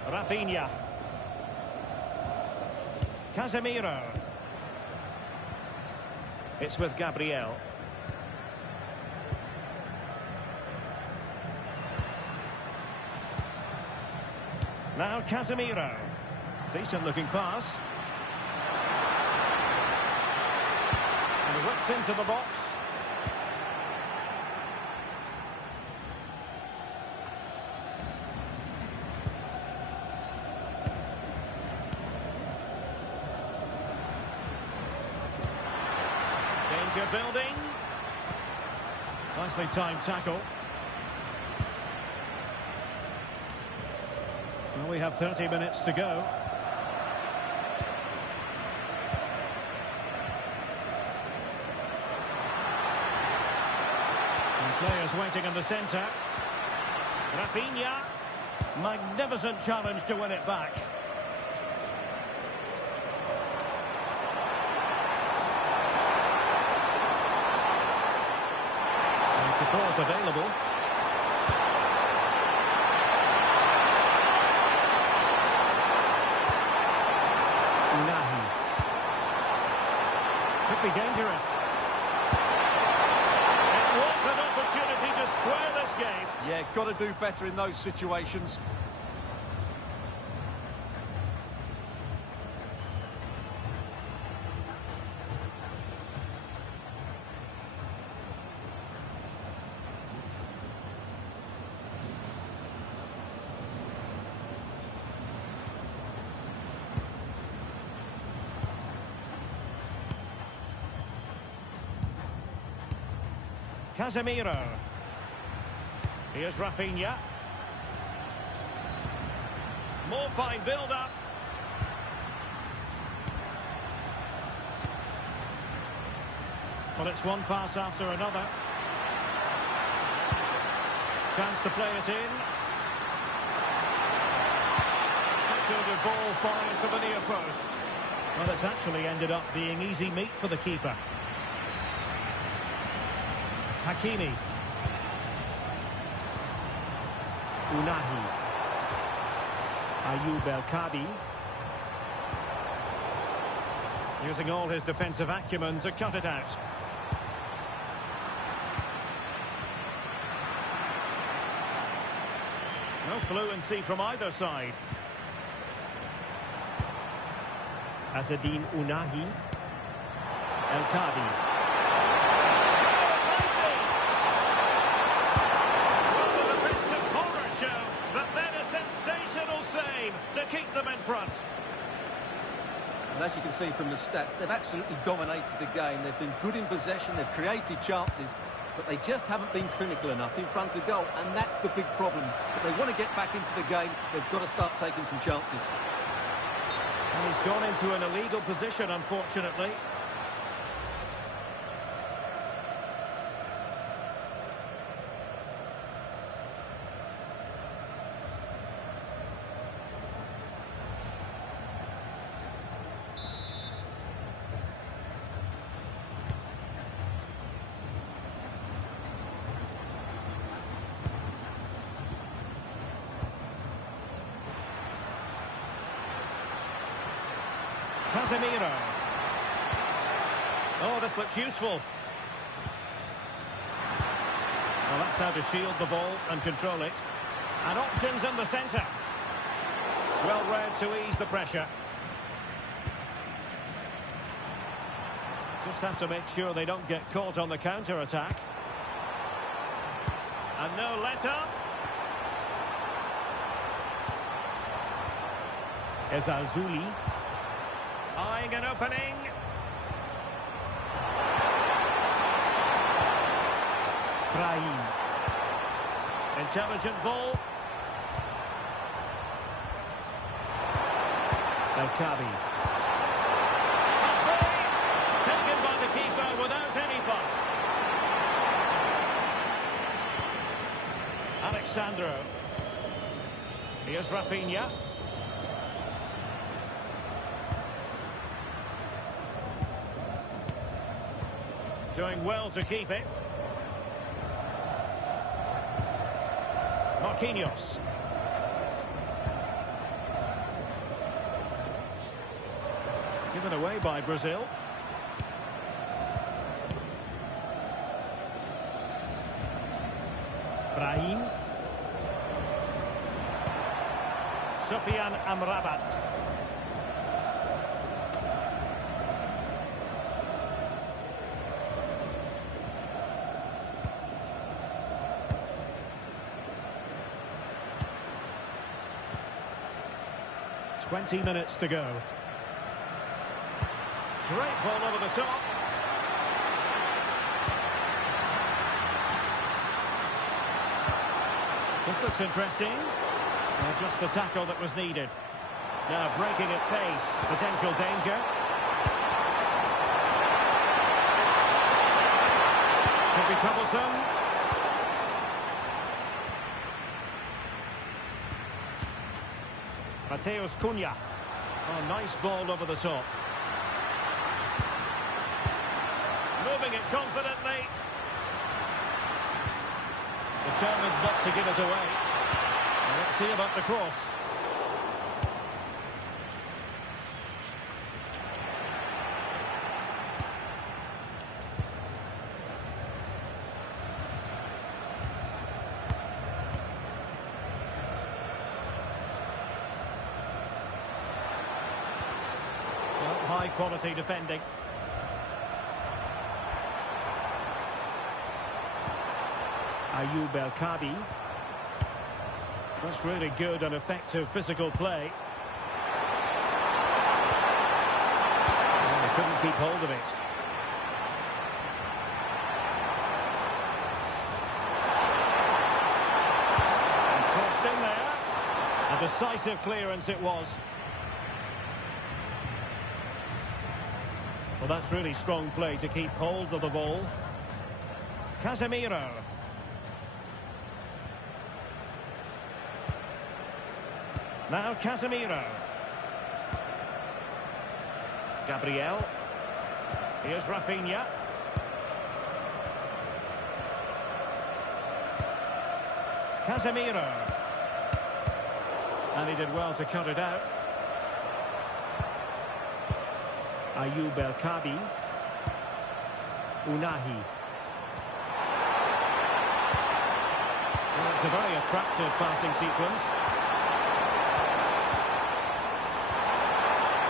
Rafinha. Casemiro. It's with Gabriel. Now Casemiro. Decent looking pass. And whipped into the box. Danger building. Nicely timed tackle. Well, we have 30 minutes to go. And players waiting in the centre. Rafinha. Magnificent challenge to win it back. And support available. Unahi. Could be dangerous. It was an opportunity to square this game. Yeah, got to do better in those situations. Casemiro. Here's Rafinha. More fine build-up. Well, it's one pass after another. Chance to play it in. Spectator ball fired to the near post. Well, it's actually ended up being easy meat for the keeper. Hakimi. Unahi. Ayoub El-Kadi. Using all his defensive acumen to cut it out. No fluency from either side. Azzedine Unahi. El-Kadi. To keep them in front. And as you can see from the stats, they've absolutely dominated the game. They've been good in possession, they've created chances, but they just haven't been clinical enough in front of goal, and that's the big problem. If they want to get back into the game, they've got to start taking some chances. And he's gone into an illegal position, unfortunately. Casemiro. Oh, this looks useful. Well, that's how to shield the ball and control it. And options in the centre. Well read to ease the pressure. Just have to make sure they don't get caught on the counter-attack. And no let-up. Ezalzouli. Eyeing an opening. Brahim. Intelligent ball. El-Kabi. Taken by the keeper without any fuss. Alexandro. Here's Rafinha. Doing well to keep it. Marquinhos. Given away by Brazil. Brahim. Sofian Amrabat. Twenty minutes to go. Great ball over the top. This looks interesting. Well, just the tackle that was needed. Now breaking at pace. Potential danger. Could be troublesome. Mateus Cunha. Oh, nice ball over the top. Moving it confidently. Determined not to give it away. Well, let's see about the cross. Well, high quality defending. Ayoub El-Kabi. That's really good and effective physical play. Oh, they couldn't keep hold of it. And crossed in there. A decisive clearance it was. Well, that's really strong play to keep hold of the ball. Casemiro. Now Casemiro. Gabriel. Here's Rafinha. Casemiro. And he did well to cut it out. Ayoub El-Kabi. Unahi. Well, it's a very attractive passing sequence.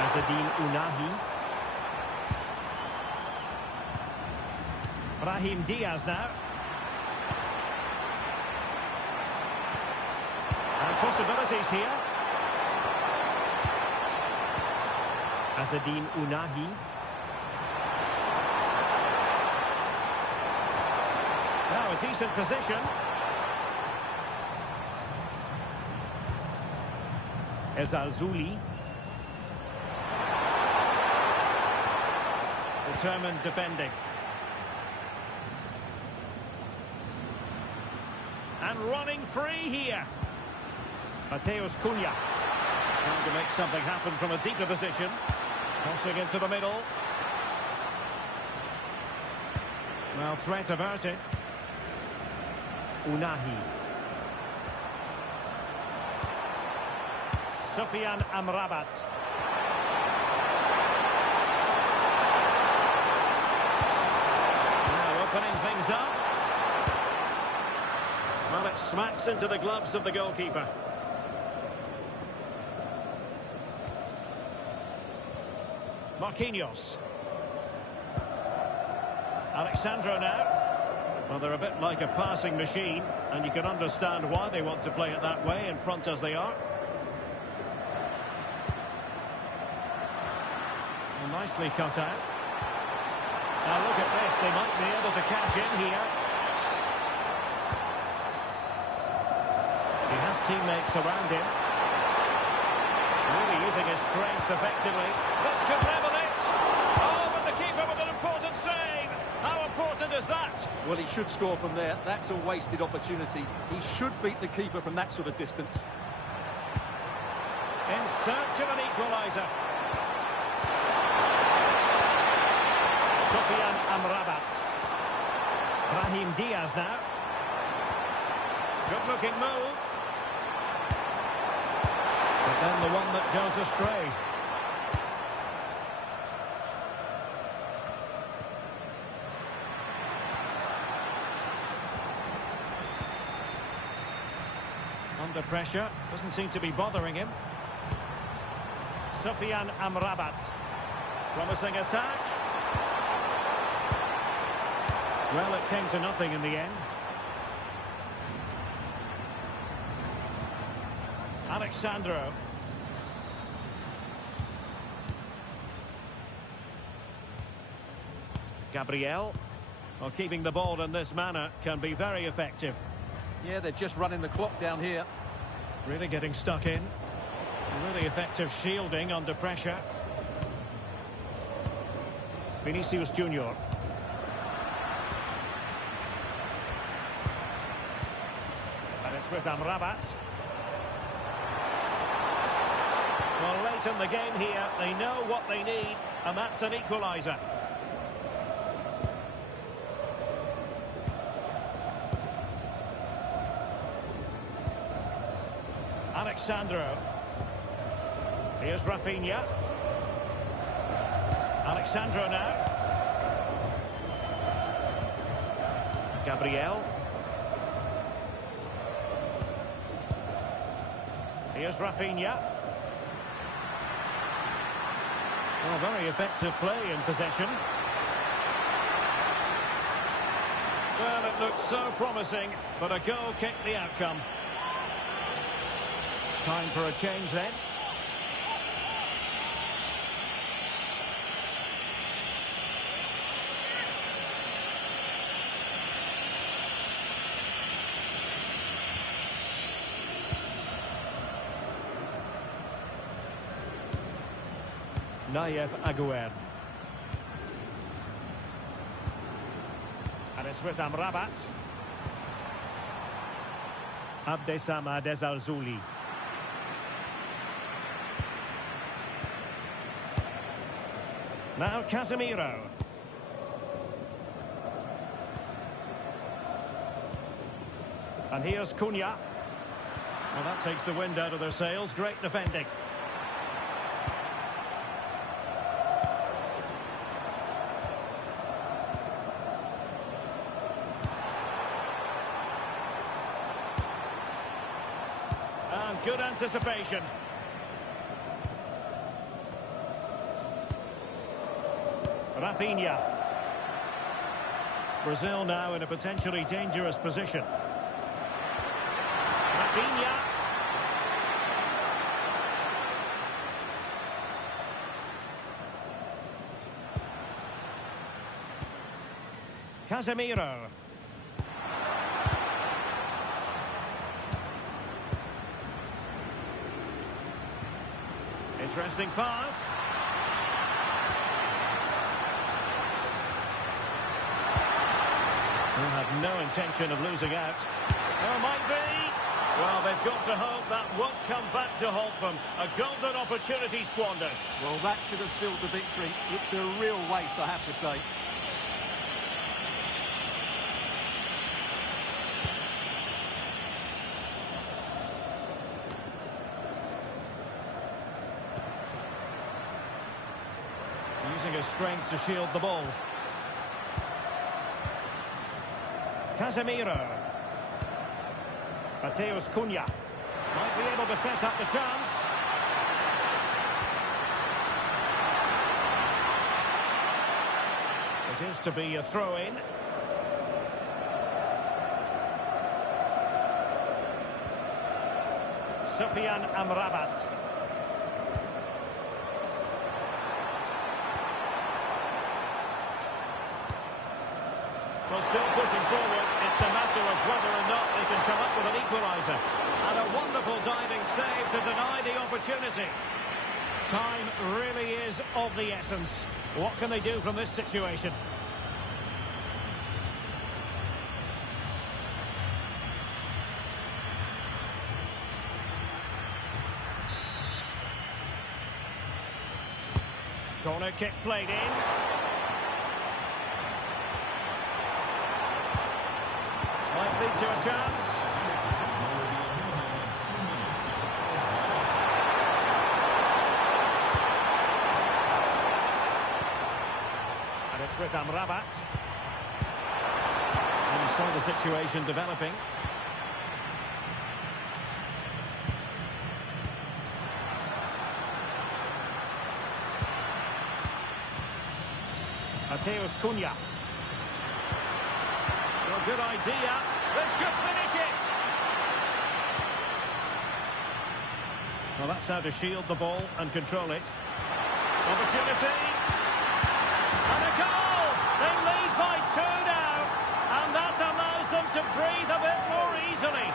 Azedine Unahi. Brahim Diaz now. And possibilities here. Azedine Unahi. Now a decent position. Ezalzouli. Determined defending. And running free here. Mateus Cunha. Trying to make something happen from a deeper position. Crossing into the middle. Well, threat averted. Unahi. Sofian Amrabat. Now opening things up. Well, it smacks into the gloves of the goalkeeper. Marquinhos. Alexandro now. Well, they're a bit like a passing machine, and you can understand why they want to play it that way, in front as they are. Well, nicely cut out. Now look at this, they might be able to cash in here. He has teammates around him. Really using his strength effectively. This could level it. Oh, but the keeper with an important save. How important is that? Well, he should score from there. That's a wasted opportunity. He should beat the keeper from that sort of distance. In search of an equaliser. Sofian Amrabat. Brahim Diaz now. Good-looking move. But then the one that goes astray. Under pressure, doesn't seem to be bothering him. Sofian Amrabat. Promising attack. Well, it came to nothing in the end. Alexandro. Gabriel. Well, keeping the ball in this manner can be very effective. Yeah, they're just running the clock down here. Really getting stuck in. Really effective shielding under pressure. Vinicius Junior. And it's with Amrabat. Well, late in the game here, they know what they need, and that's an equaliser. Alexandro. Here's Rafinha. Alexandro now. Gabriel. Here's Rafinha. Well, very effective play in possession. Well, it looked so promising, but a goal kicked the outcome. Time for a change then. Nayef Aguer. And it's with Amrabat. Abdessamad Al-Zouli. Now Casemiro. And here's Cunha. Well, that takes the wind out of their sails. Great defending. And good anticipation. Rafinha. Brazil now in a potentially dangerous position. Rafinha. Casemiro. Interesting pass. Who have no intention of losing out. Oh, might be. Well, they've got to hope that won't come back to haunt them. A golden opportunity squandered. Well, that should have sealed the victory. It's a real waste, I have to say. Using his strength to shield the ball. Casemiro. Mateus Cunha. Might be able to set up the chance. is to be a throw-in. Sufyan Amrabat. Well, still pushing forward. It's a matter of whether or not they can come up with an equaliser. And a wonderful diving save to deny the opportunity. Time really is of the essence. What can they do from this situation? Corner kick played in. Might lead to a chance. And it's with Amrabat. And we saw the situation developing. Mateus Cunha. Well, good idea. This could finish it. Well, that's how to shield the ball and control it. Opportunity. And a goal! They lead by 2 now. And that allows them to breathe a bit more easily.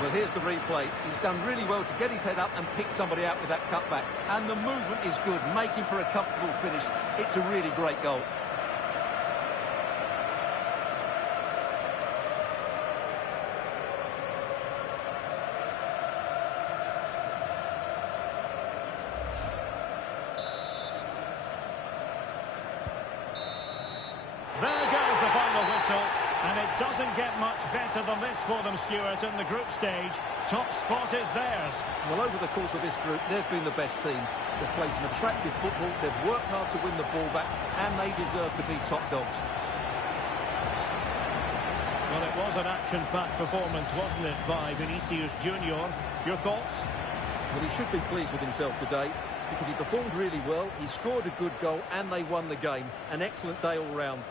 Well, here's the replay. He's done really well to get his head up and pick somebody out with that cutback. And the movement is good, making for a comfortable finish. It's a really great goal. There goes the final whistle. And it doesn't get much better than this for them, Stuart, in the group stage. Top spot is theirs. Well, over the course of this group, they've been the best team. They've played some attractive football, they've worked hard to win the ball back, and they deserve to be top dogs. Well, it was an action-packed performance, wasn't it, by Vinicius Junior? Your thoughts? Well, he should be pleased with himself today, because he performed really well, he scored a good goal, and they won the game. An excellent day all round.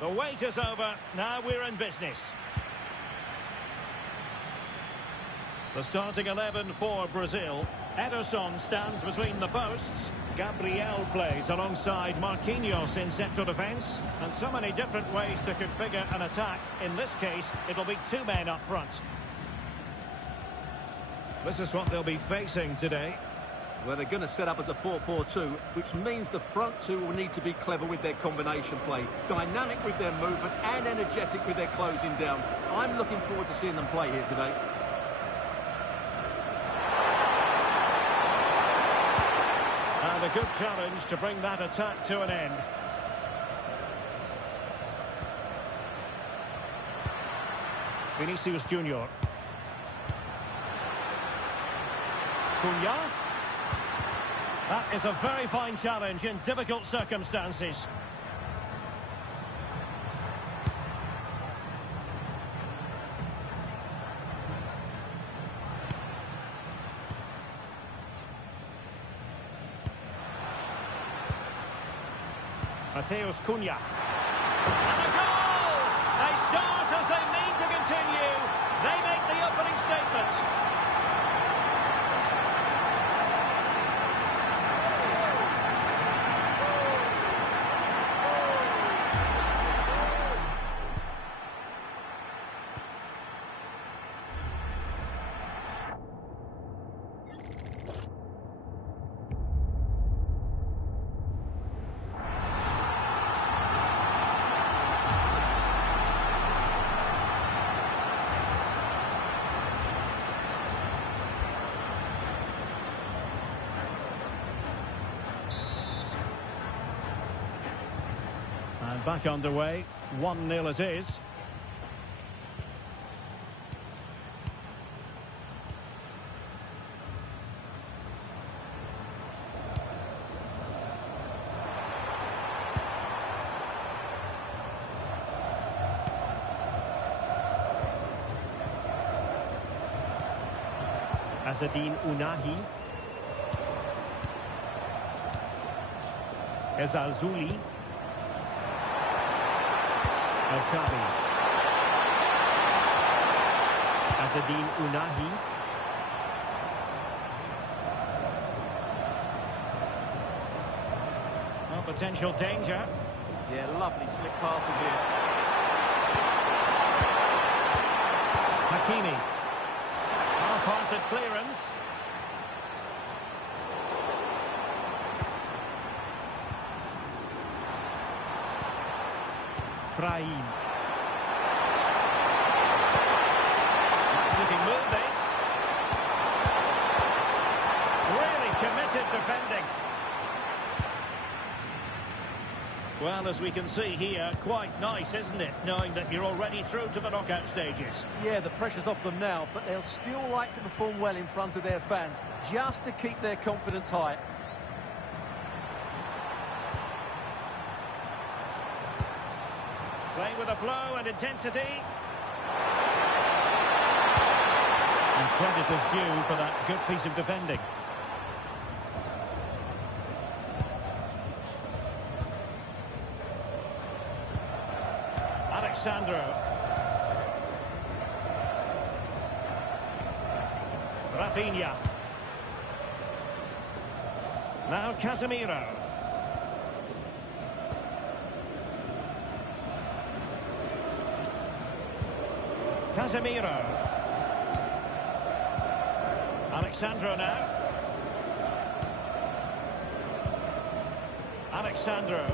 The wait is over. Now we're in business. The starting 11 for Brazil. Ederson stands between the posts. Gabriel plays alongside Marquinhos in central defence. And so many different ways to configure an attack. In this case, it'll be 2 men up front. This is what they'll be facing today. Well, they're going to set up as a 4-4-2, which means the front two will need to be clever with their combination play, dynamic with their movement and energetic with their closing down. I'm looking forward to seeing them play here today. And a good challenge to bring that attack to an end. Vinicius Junior. Cunha. That is a very fine challenge in difficult circumstances. Mateus Cunha. And a goal! They start as they need to continue. They make the opening statement. Back underway. 1-0 it is. Azadine Unahi. Ezalzouli. El-Kabi. Azadine Unahi. Oh, potential danger. Yeah, lovely slick passing here. Hakimi. Half-hearted clearance. Brahim. Nice looking move, this. Really committed defending. Well, as we can see here, quite nice, isn't it? Knowing that you're already through to the knockout stages. Yeah, the pressure's off them now, but they'll still like to perform well in front of their fans, just to keep their confidence high. Playing with a flow and intensity. And credit is due for that good piece of defending. Alexandro. Rafinha. Now Casemiro. Casemiro. Alexandro now. Alexandro.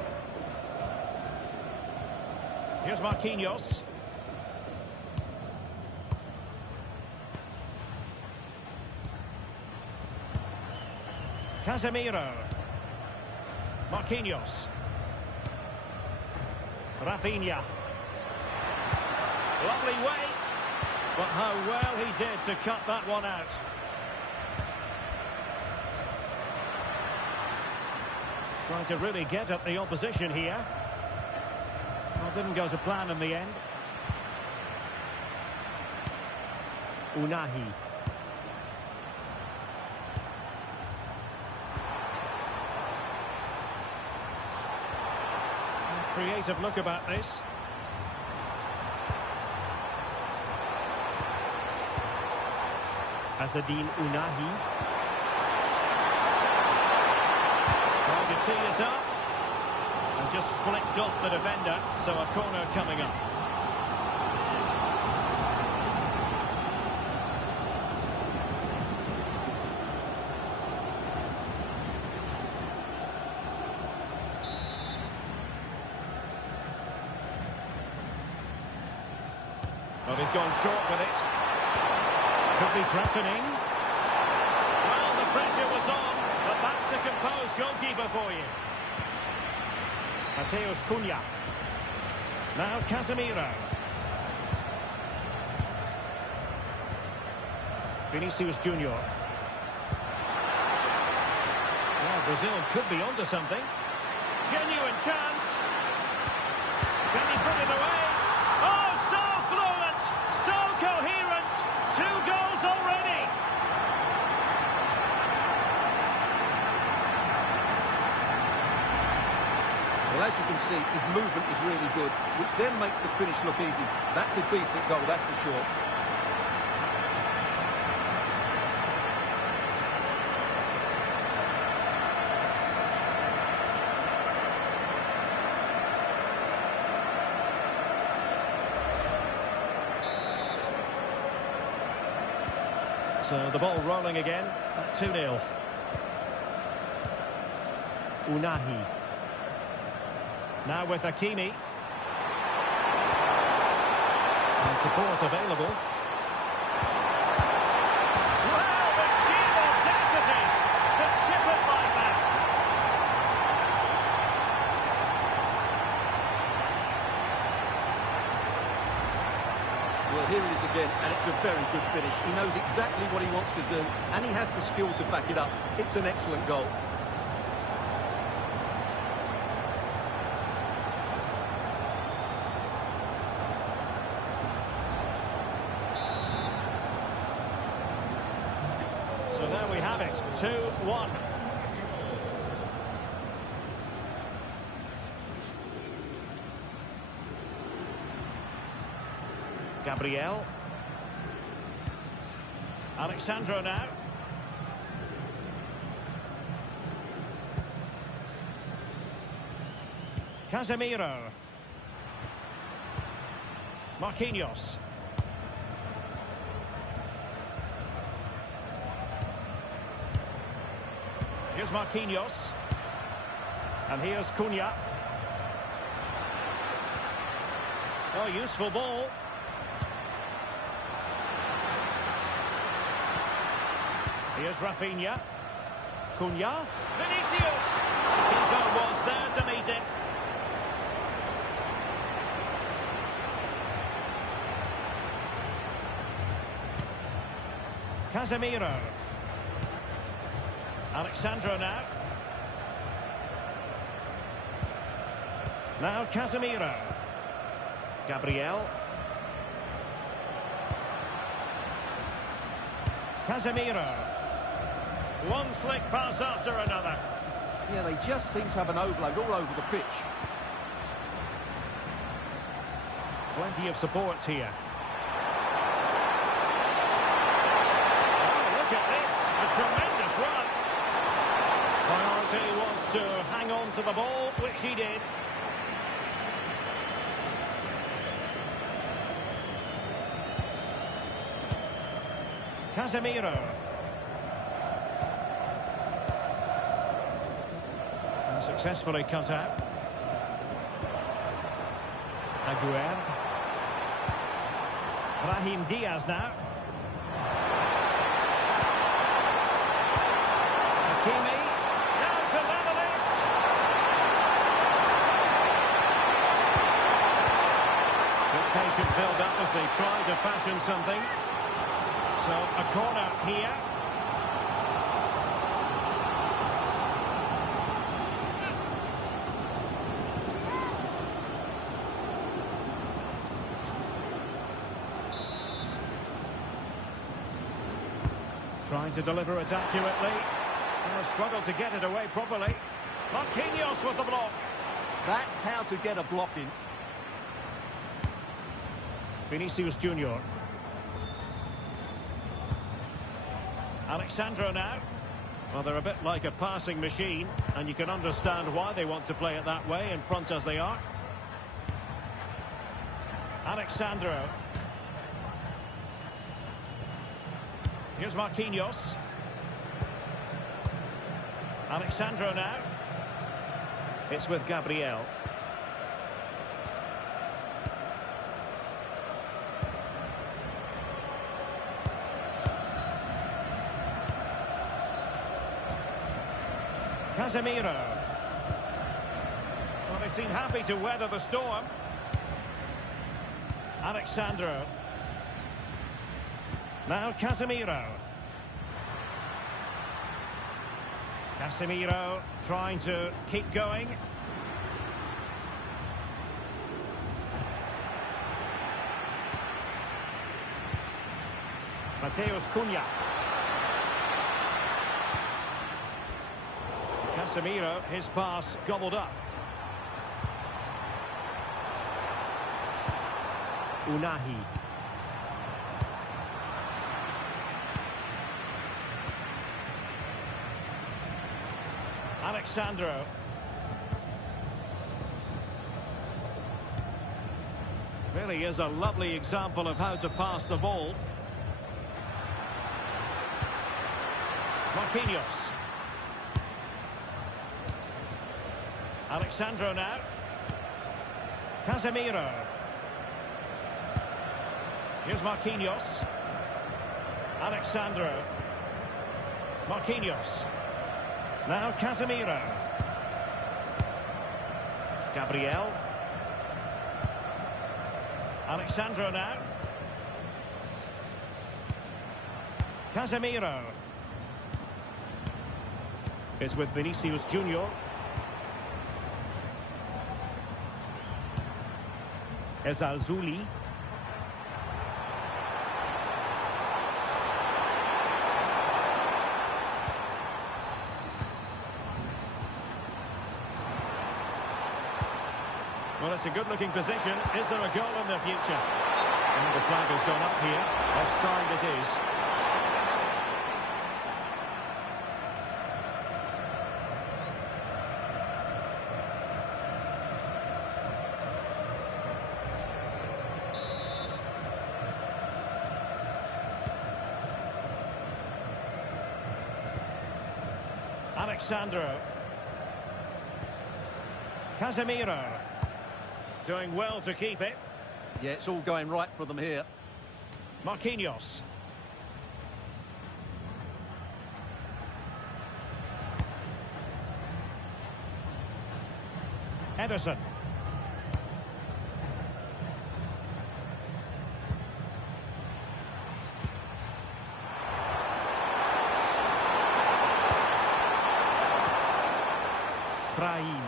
Here's Marquinhos. Casemiro. Marquinhos. Rafinha. Lovely weight, but how well he did to cut that one out. Trying to really get at the opposition here. Well, didn't go to plan in the end. Unahi. Creative look about this. Azadine Unahi. Trying to tee it up. And just flicked off the defender, so a corner coming up. Well, he's gone short with it. Could be threatening. Well, the pressure was on, but that's a composed goalkeeper for you. Mateus Cunha. Now Casemiro. Vinicius Junior. Well, Brazil could be onto something. Genuine chance. Can he put it away? Oh, so fluent, so coherent. 2 goals already. Well, as you can see, his movement is really good, which then makes the finish look easy. That's a decent goal, that's for sure. So the ball rolling again at 2-0. Unahi. Now with Hakimi. And support available. Well, the sheer audacity to chip it like that. here it is again, and it's a very good finish. He knows exactly what he wants to do, and he has the skill to back it up. It's an excellent goal. So there we have it, 2-1. Gabriel. Alexandro now. Casemiro. Marquinhos. Here's Marquinhos. And here's Cunha. Oh, useful ball. Here's Rafinha. Cunha. Vinicius! Keeper was there to meet it. Casemiro. Alexandro now. Now Casemiro. Gabriel. Casemiro. One slick pass after another. Yeah, they just seem to have an overload all over the pitch. Plenty of support here. Oh, look at this. A tremendous run. Priority was to hang on to the ball, which he did. Casemiro. And successfully cut out. Aguerd. Brahim Diaz now. Hakimi. Down to level it. Good patient build-up as they try to fashion something. So, a corner here. Trying to deliver it accurately. And a struggle to get it away properly. Marquinhos with the block. That's how to get a block in. Vinicius Junior. Alexandro now. Well, they're a bit like a passing machine, and you can understand why they want to play it that way, in front as they are. Alexandro. Here's Marquinhos. Alexandro now. It's with Gabriel. Casemiro. Well, they seem happy to weather the storm. Alexandro. Now Casemiro. Casemiro trying to keep going. Mateus Cunha. Casemiro, his pass gobbled up. Unahi. Alexandro. Really is a lovely example of how to pass the ball. Marquinhos. Alexandro now. Casemiro. Here's Marquinhos. Alexandro. Marquinhos. Now Casemiro. Gabriel. Alexandro now. Casemiro. It's with Vinicius Junior. Ezalzouli. Well, it's a good-looking position. Is there a goal in the future? And the flag has gone up here. Offside it is. Alexandro. Casemiro. Doing well to keep it. Yeah, it's all going right for them here. Marquinhos. Ederson. Brahim.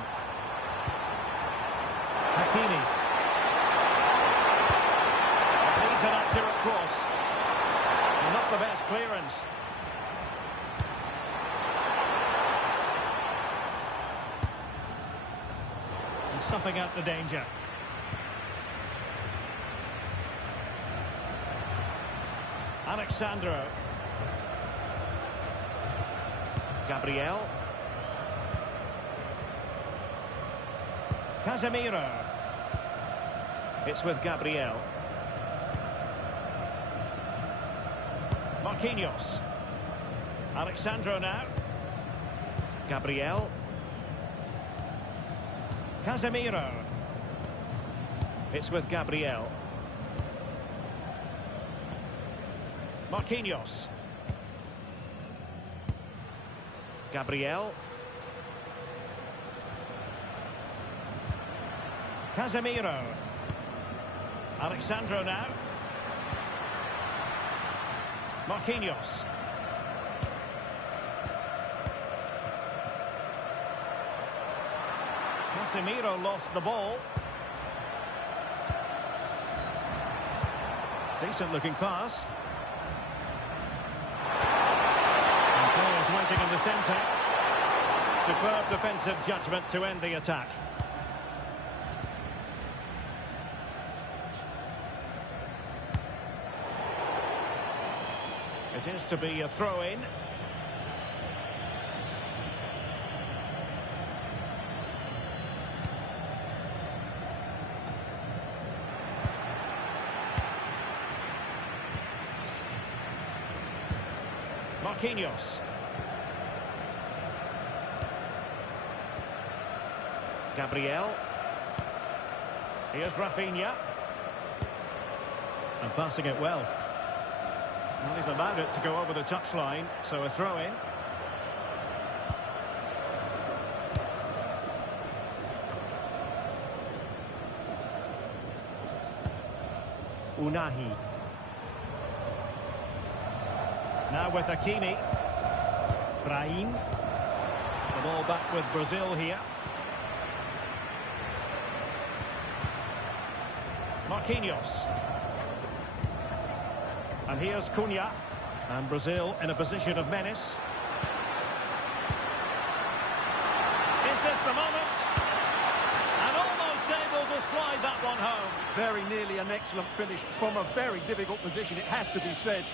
Hakimi. Needs an accurate cross. Not the best clearance. And snuffing out the danger. Alexandro. Gabriel. Casemiro. It's with Gabriel. Marquinhos. Alexandro now. Gabriel. Casemiro. It's with Gabriel. Marquinhos. Gabriel. Casemiro. Alexandro now. Marquinhos. Casemiro lost the ball. Decent looking pass. And players waiting in the centre. Superb defensive judgment to end the attack. It is to be a throw-in. Marquinhos. Gabriel. Here's Rafinha. And passing it well. Well, he's allowed it to go over the touchline, so a throw-in. Unahi. Now with Hakimi. Brahim. The ball back with Brazil here. Marquinhos. And here's Cunha. And Brazil in a position of menace. Is this the moment? And almost able to slide that one home. Very nearly an excellent finish from a very difficult position, it has to be said.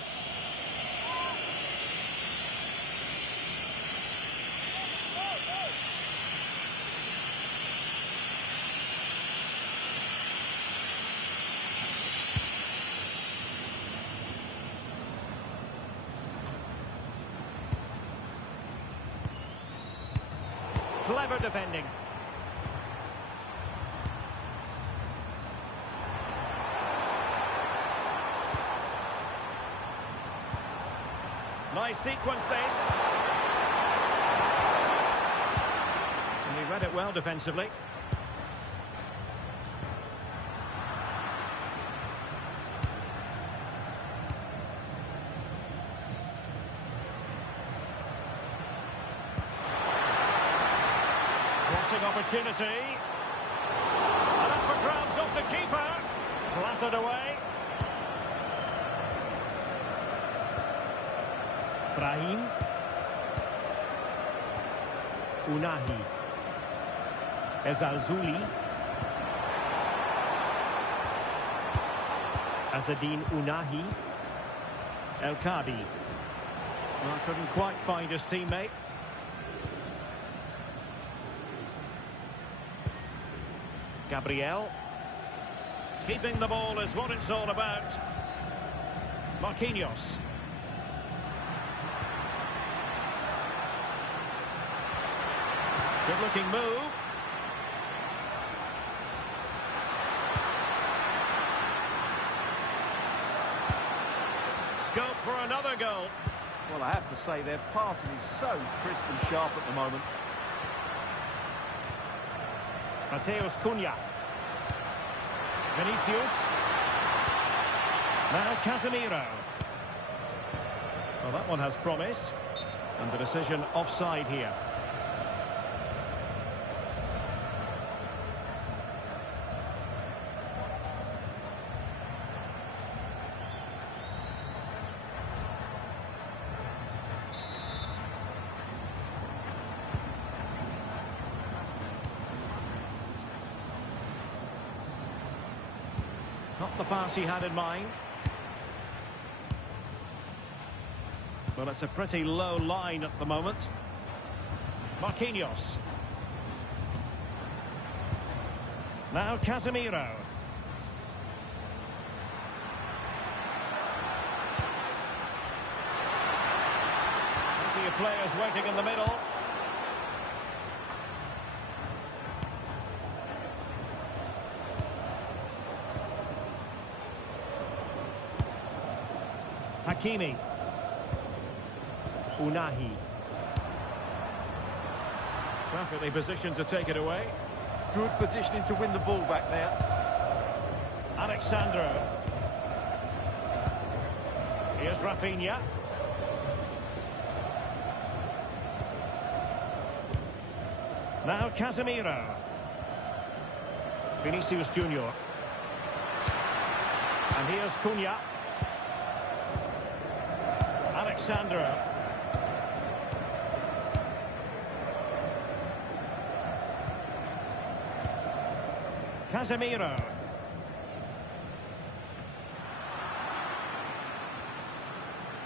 Clever defending. Nice sequence this. And he read it well defensively. Crossing opportunity. And up for grabs off the keeper. Clattered away. Brahim. Unahi. Ezalzouli. Azzedine Unahi. El Kadi. Well, couldn't quite find his teammate. Gabriel. Keeping the ball is what it's all about. Marquinhos. Good-looking move. Scope for another goal. Well, I have to say, their passing is so crisp and sharp at the moment. Mateus Cunha. Vinicius. Now Casemiro. Well, that one has promise. And the decision offside here. Not the pass he had in mind. Well, it's a pretty low line at the moment. Marquinhos. Now Casemiro. Plenty of players waiting in the middle. Hakimi. Unahi. Perfectly positioned to take it away. Good positioning to win the ball back there. Alexandro. Here's Rafinha. Now Casemiro. Vinicius Junior. And here's Cunha. Alexandro. Casemiro.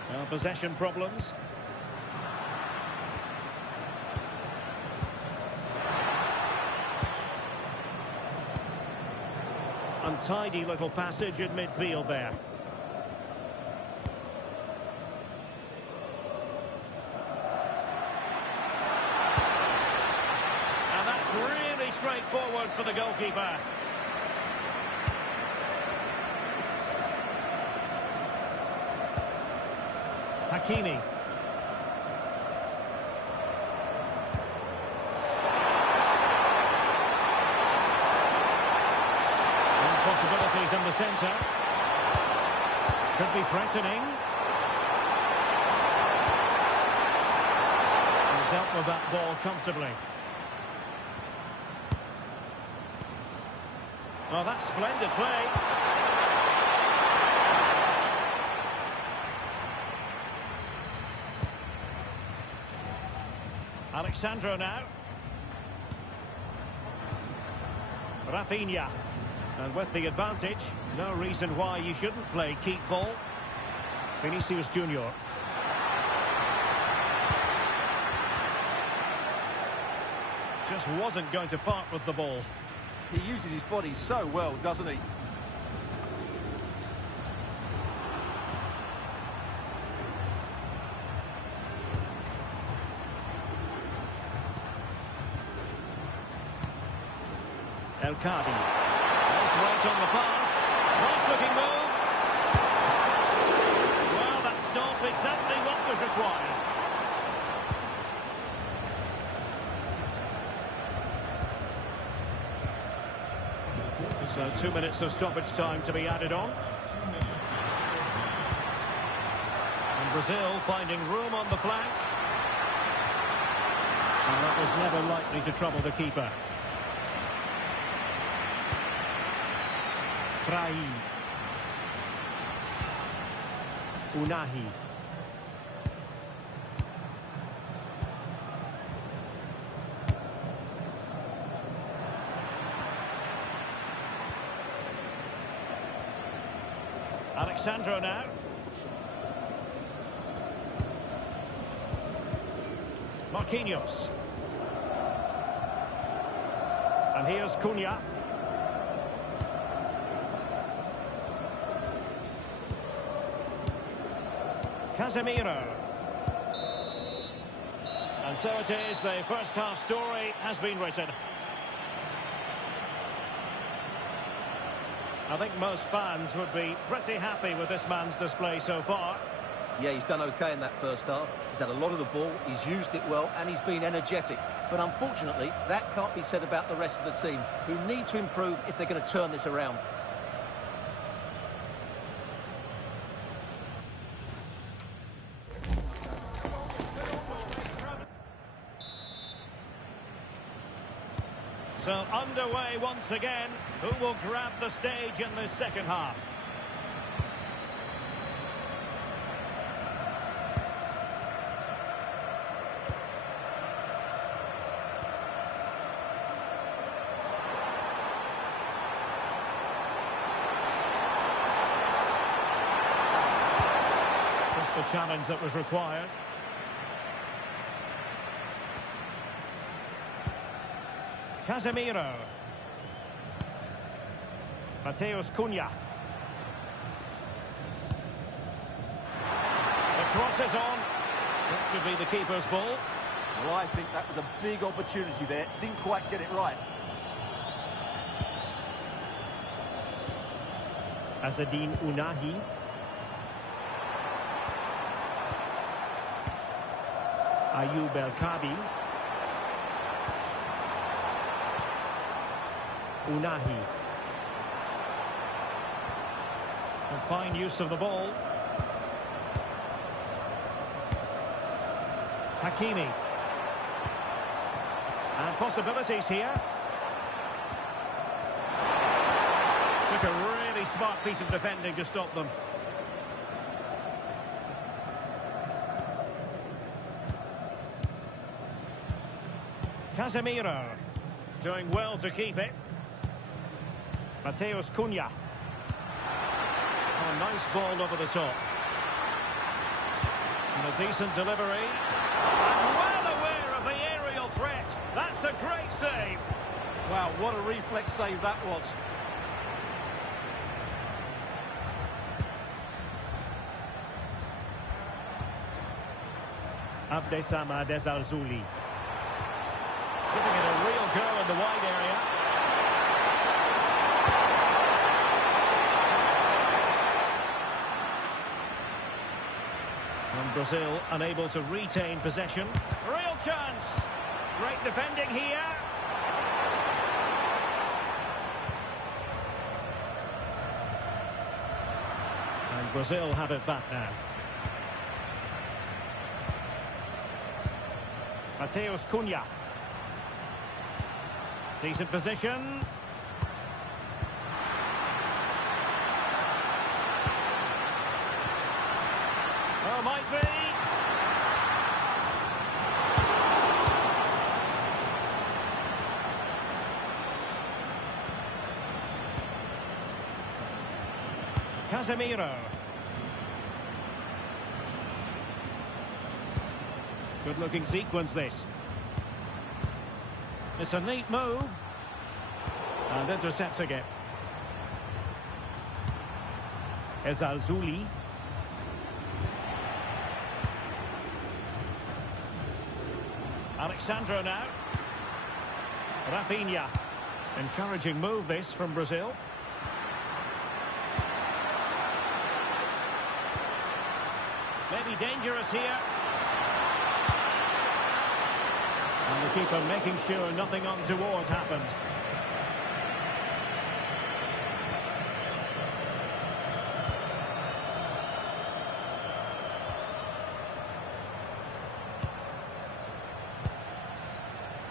Well, possession problems. Untidy little passage in midfield there. And that's really straightforward for the goalkeeper. Hakimi. Possibilities in the centre. Could be threatening. And dealt with that ball comfortably. Oh, that's splendid play. Alexandro now. Rafinha. And with the advantage, no reason why you shouldn't play keep ball. Vinicius Junior. Just wasn't going to part with the ball. He uses his body so well, doesn't he? El Kadi. Right on the pass. Nice looking move. Well, that stopped exactly what was required. So 2 minutes of stoppage time to be added on. And Brazil finding room on the flank. And that was never likely to trouble the keeper. Prahi. Unahi. Alexandro now. Marquinhos. And here's Cunha. Casemiro. And so it is, the first half story has been written. I think most fans would be pretty happy with this man's display so far. Yeah, he's done okay in that first half. He's had a lot of the ball, he's used it well, and he's been energetic. But unfortunately, that can't be said about the rest of the team, who need to improve if they're going to turn this around. So underway once again. Who will grab the stage in this second half? Just the challenge that was required. Casemiro. Mateus Cunha. The cross is on. That should be the keeper's ball. Well, I think that was a big opportunity there. Didn't quite get it right. Azzedine Unahi. Ayoub El-Kadi. Unahi. And fine use of the ball. Hakimi. And possibilities here. Took a really smart piece of defending to stop them. Casemiro. Doing well to keep it. Mateus Cunha. Oh, nice ball over the top. And a decent delivery. And well aware of the aerial threat. That's a great save. Wow, what a reflex save that was. Abdessamad Al-Zuli. Giving it a real go in the wide area. And Brazil unable to retain possession. Real chance. Great defending here. And Brazil have it back now. Mateus Cunha. Decent position. Oh, might be. Casemiro. Good-looking sequence, this. It's a neat move. And intercepts again. Al-Zuli. Alexandro now. Rafinha. Encouraging move, this, from Brazil. Maybe dangerous here. And the keeper making sure nothing untoward happened.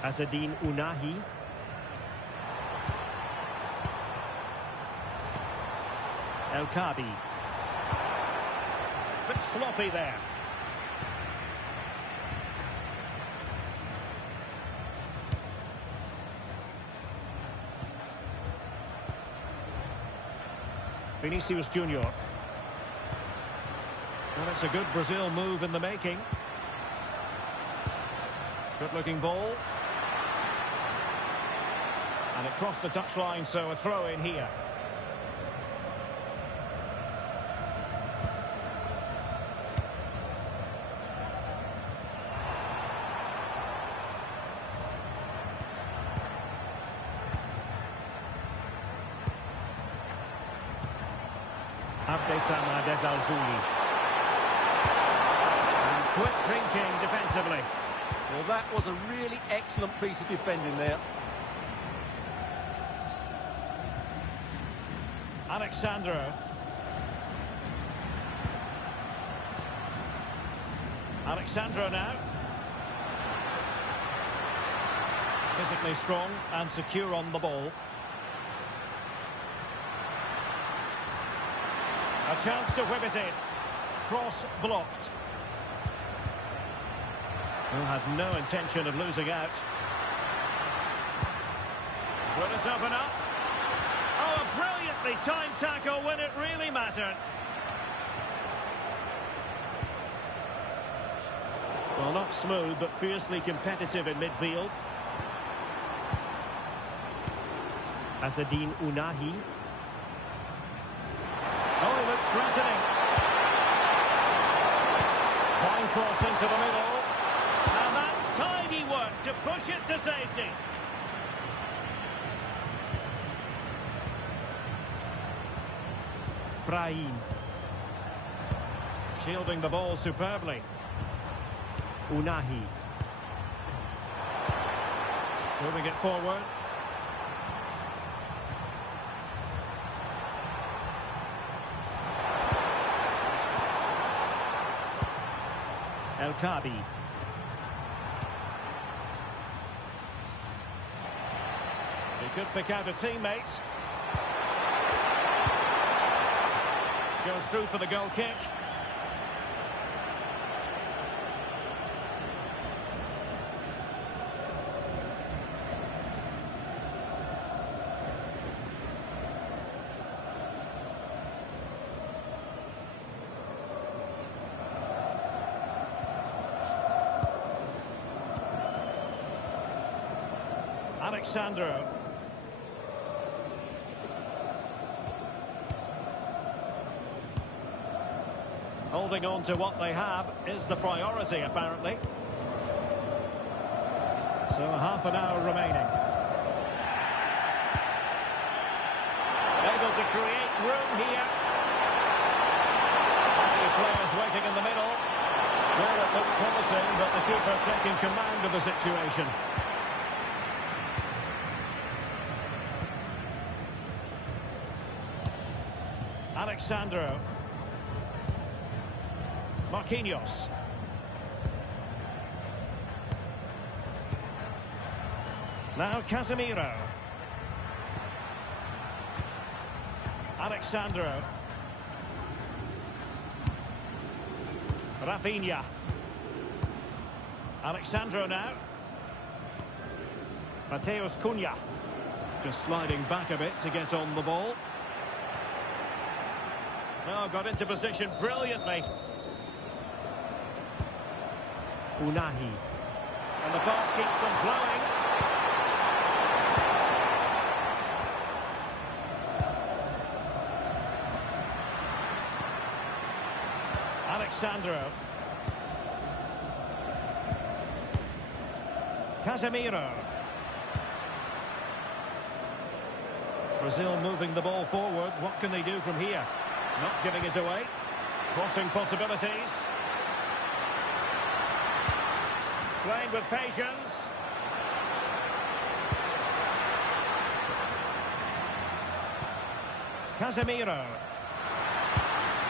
Azzedine Ounahi. El Kabi. Bit sloppy there. Vinicius Junior. Well, it's a good Brazil move in the making. Good looking ball. And it crossed the touchline, so a throw in here. Abdesama Desalzuli. And quick thinking defensively. Well, that was a really excellent piece of defending there. Alexandro. Alexandro now. Physically strong and secure on the ball. A chance to whip it in. Cross blocked. Who had no intention of losing out. Will this open up? Oh, a brilliantly timed tackle when it really mattered. Well, not smooth, but fiercely competitive in midfield. Azzedine Ounahi. Oh, he looks threatening. Fine cross into the middle. And that's tidy work to push it to safety. Brahim. Shielding the ball superbly. Ounahi. Moving it forward. El Kabi. He could pick out a teammate. Goes through for the goal kick. Alexandro. Holding on to what they have is the priority, apparently. So half an hour remaining. Able to create room here. Plenty of players waiting in the middle. Well, it looked promising, but the keeper taking command of the situation. Alexandro. Marquinhos. Now Casemiro. Alexandro. Rafinha. Alexandro now. Mateus Cunha. Just sliding back a bit to get on the ball. Oh, got into position brilliantly. Ounahi. And the pass keeps them flowing. Alexandro. Casemiro. Brazil moving the ball forward. What can they do from here? Not giving it away. Crossing possibilities. Playing with patience. Casemiro.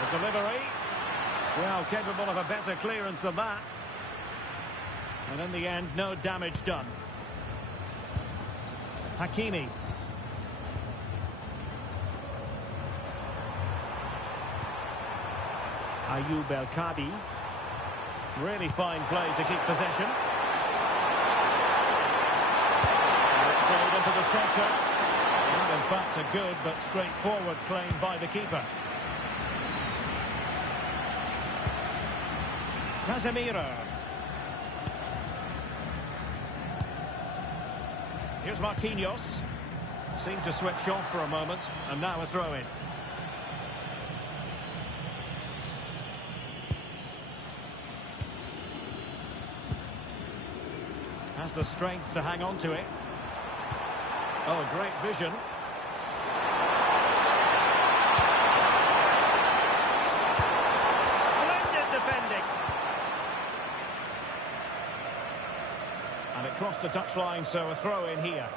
The delivery. Well, capable of a better clearance than that. And in the end, no damage done. Hakimi. Ayoub El Kadi. Really fine play to keep possession. And it's played into the centre. And in fact a good but straightforward claim by the keeper. Casemiro. Here's Marquinhos. Seemed to switch off for a moment, and now a throw-in. Has the strength to hang on to it. Oh, great vision. Splendid defending. And it crossed the touchline, so a throw-in here.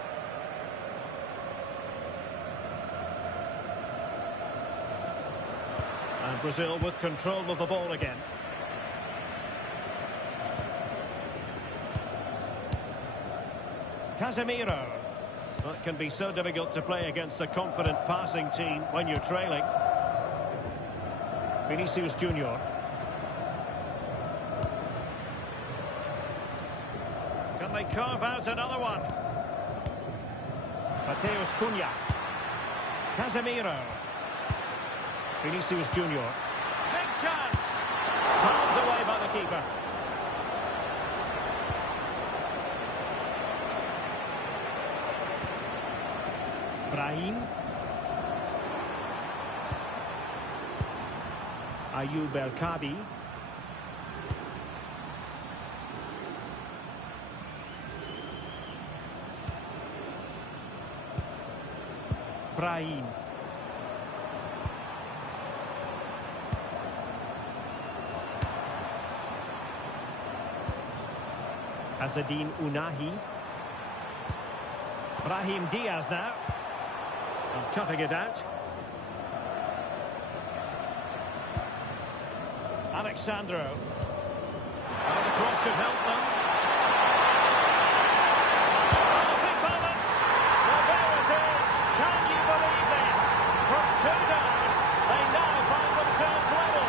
And Brazil with control of the ball again. Casemiro. Well, it can be so difficult to play against a confident passing team when you're trailing. Vinicius Junior. Can they carve out another one? Mateus Cunha. Casemiro. Vinicius Junior. Big chance! Palmed away by the keeper. Brahim. Ayoub El Kadi. Brahim. Azzedine Ounahi. Brahim Diaz now. And cutting it out. Alexandro. Oh, the cross could help them. Oh, big moment. Well, there it is. Can you believe this? From 2 down, they now find themselves level.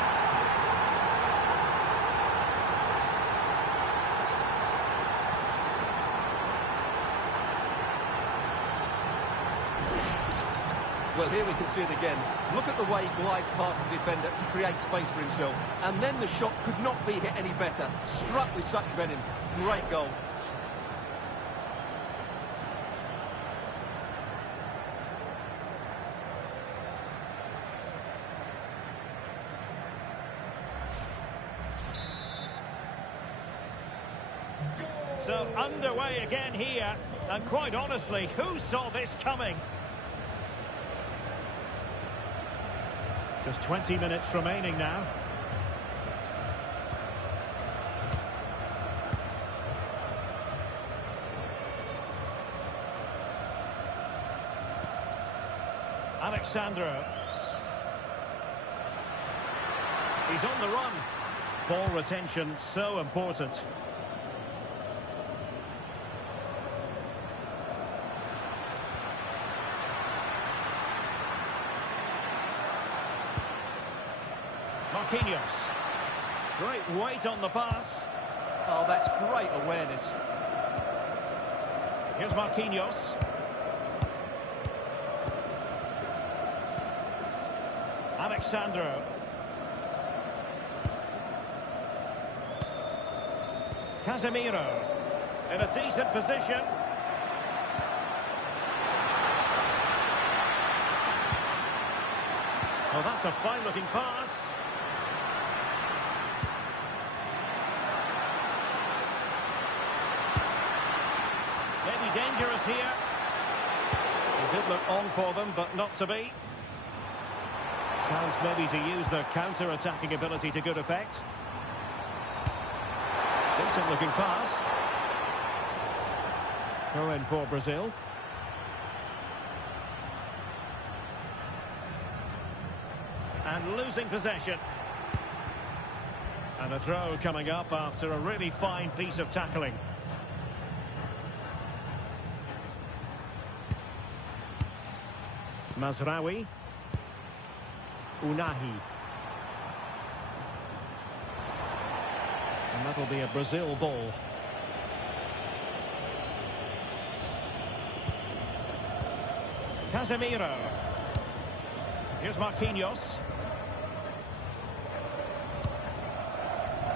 Well, here we can see it again. Look at the way he glides past the defender to create space for himself. And then the shot could not be hit any better. Struck with such venom. Great goal. So underway again here. And quite honestly, who saw this coming? Just 20 minutes remaining now. Alexandro. He's on the run. Ball retention so important. Marquinhos. Great weight on the pass. Oh, that's great awareness. Here's Marquinhos. Alexandro. Casemiro. In a decent position. Oh, that's a fine-looking pass. Maybe dangerous here. It did look on for them, but not to be. Chance maybe to use their counter-attacking ability to good effect. Decent looking pass. Throw in for Brazil. And losing possession. And a throw coming up after a really fine piece of tackling. Mazraoui. Unahi. And that'll be a Brazil ball. Casemiro. Here's Marquinhos.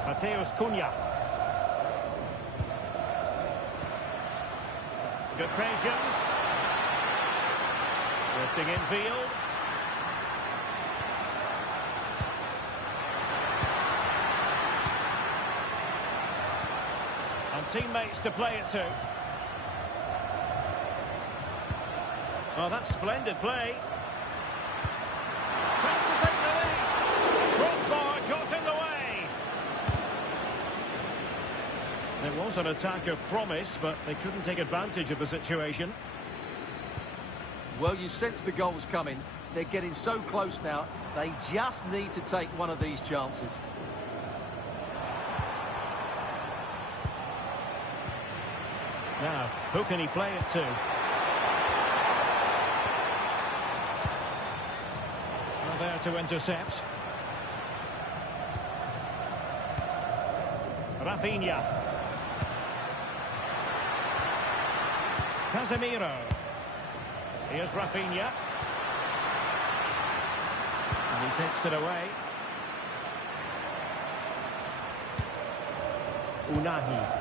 Mateus Cunha. Good patience. Drifting infield. And teammates to play it to. Oh, that's splendid play. Chance to take the lead. Crossbar got in the way. There was an attack of promise, but they couldn't take advantage of the situation. Well, you sense the goals coming. They're getting so close now. They just need to take one of these chances. Now, who can he play it to? Well, there to intercept. Rafinha. Casemiro. Here's Rafinha. And he takes it away. Unahi.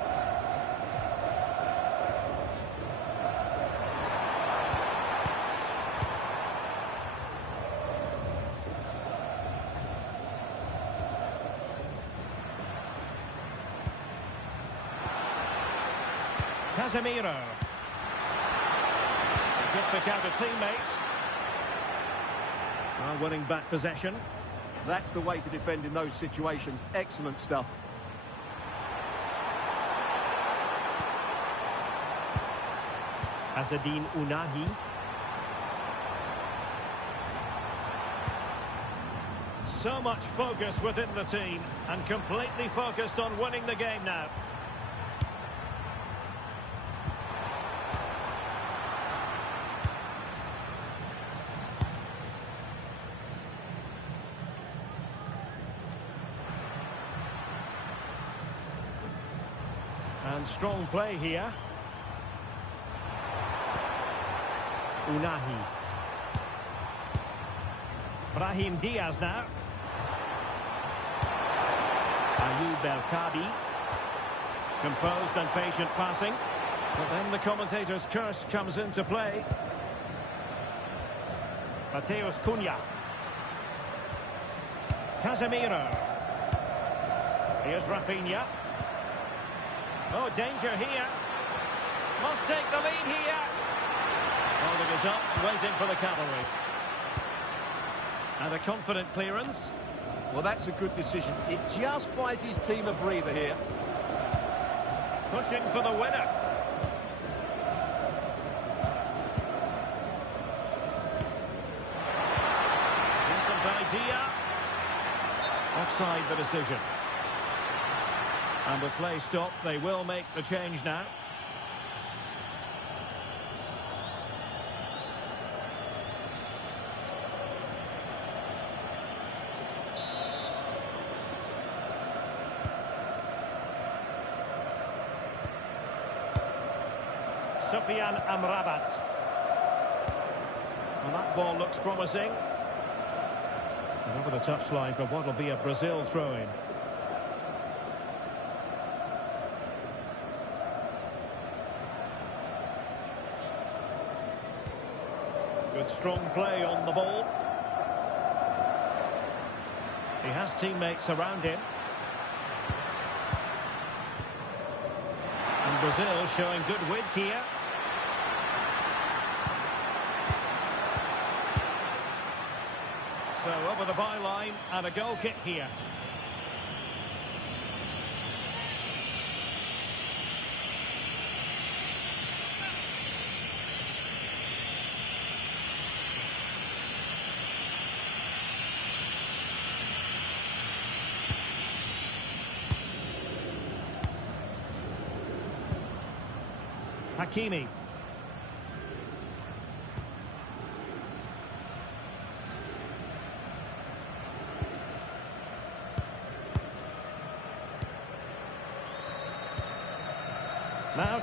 Casemiro. Good pick out of teammates. Winning back possession. That's the way to defend in those situations. Excellent stuff. Azzedine Unahi. So much focus within the team and completely focused on winning the game now. And strong play here. Unahi. Brahim Diaz now. Ayoub El Kadi. Composed and patient passing. But then the commentator's curse comes into play. Mateus Cunha. Casemiro. Here's Rafinha. Oh, danger here. Must take the lead here. Holding us up, waiting for the cavalry. And a confident clearance. Well, that's a good decision. It just buys his team a breather here. Pushing for the winner. Decent idea. Offside the decision. And with play stopped, they will make the change now. Sofiane Amrabat. And that ball looks promising. And over the touchline for what will be a Brazil throw-in. Good strong play on the ball. He has teammates around him. And Brazil showing good width here. So over the byline and a goal kick here. Hakimi.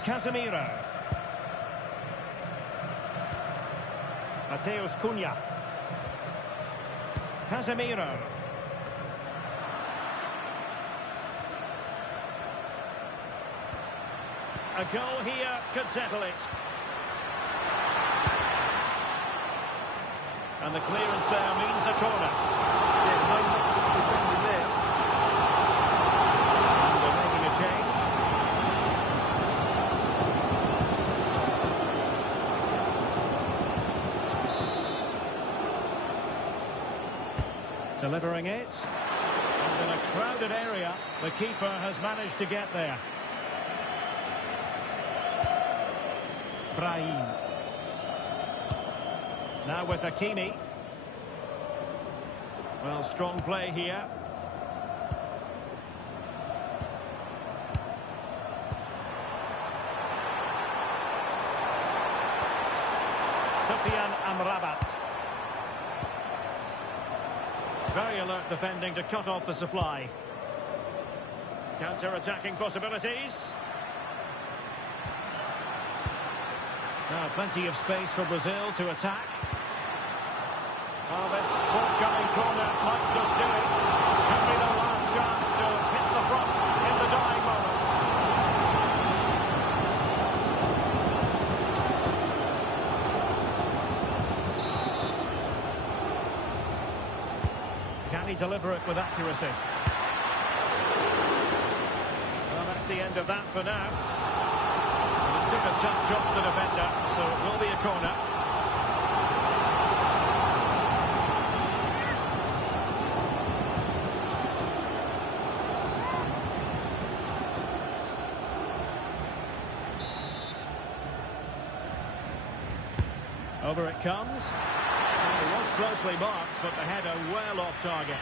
Casemiro. Mateus Cunha. Casemiro. A goal here could settle it. And the clearance there means a corner. Yeah, no nonsense defending there. And they're making a change. Delivering it. And in a crowded area, the keeper has managed to get there. Brahim. Now with Hakimi. Well, strong play here. Sufyan Amrabat. Very alert defending to cut off the supply. Counter-attacking possibilities. Now plenty of space for Brazil to attack. Oh, this forthcoming corner might just do it. Could be the last chance to hit the front in the dying moments. Can he deliver it with accuracy? Well, that's the end of that for now. It took a touch off the defender, so it will be a corner. Over it comes. It was closely marked, but the header well off target.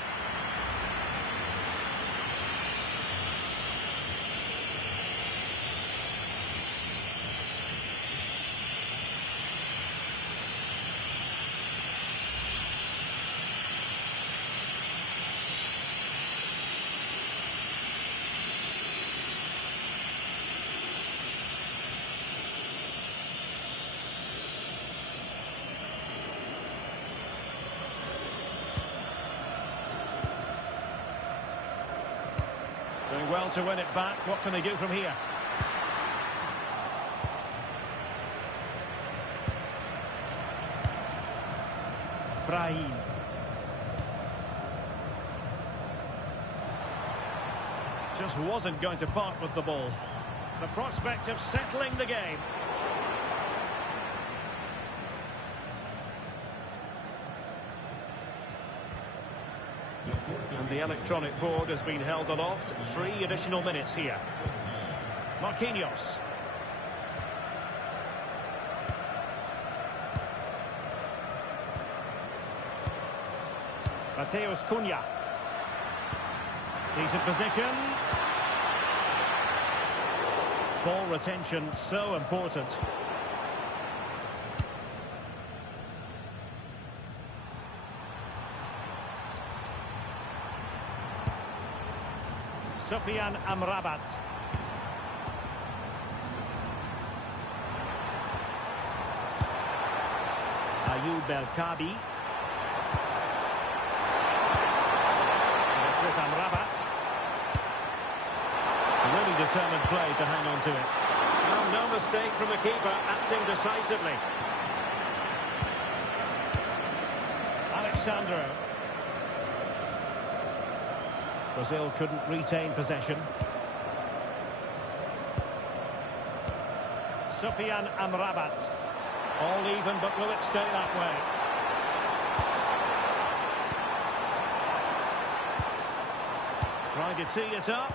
Doing well to win it back. What can they do from here? Brahim. Just wasn't going to part with the ball. The prospect of settling the game. And the electronic board has been held aloft. 3 additional minutes here. Marquinhos. Mateus Cunha. Decent position. Ball retention so important. Sufyan Amrabat. Ayoub El-Kabi. That's with Amrabat. Really determined play to hang on to it. Well, no mistake from the keeper, acting decisively. Alexandro. Brazil couldn't retain possession. Sufyan Amrabat. All even, but will it stay that way? Trying to tee it up.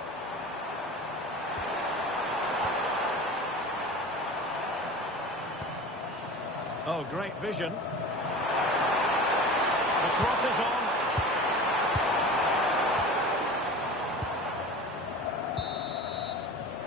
Oh, great vision. The cross is on.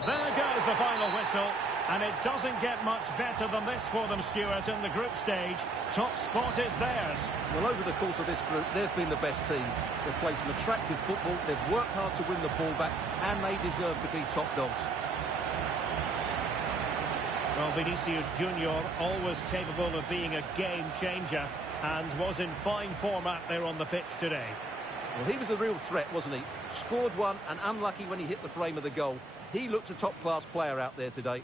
There goes the final whistle, and it doesn't get much better than this for them, Stuart, in the group stage. Top spot is theirs. Well, over the course of this group, they've been the best team. They've played some attractive football, they've worked hard to win the ball back, and they deserve to be top dogs. Well, Vinicius Junior, always capable of being a game changer, and was in fine form out there on the pitch today. Well, he was the real threat, wasn't he? Scored one and unlucky when he hit the frame of the goal. He looked a top-class player out there today.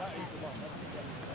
That is the one. That's it.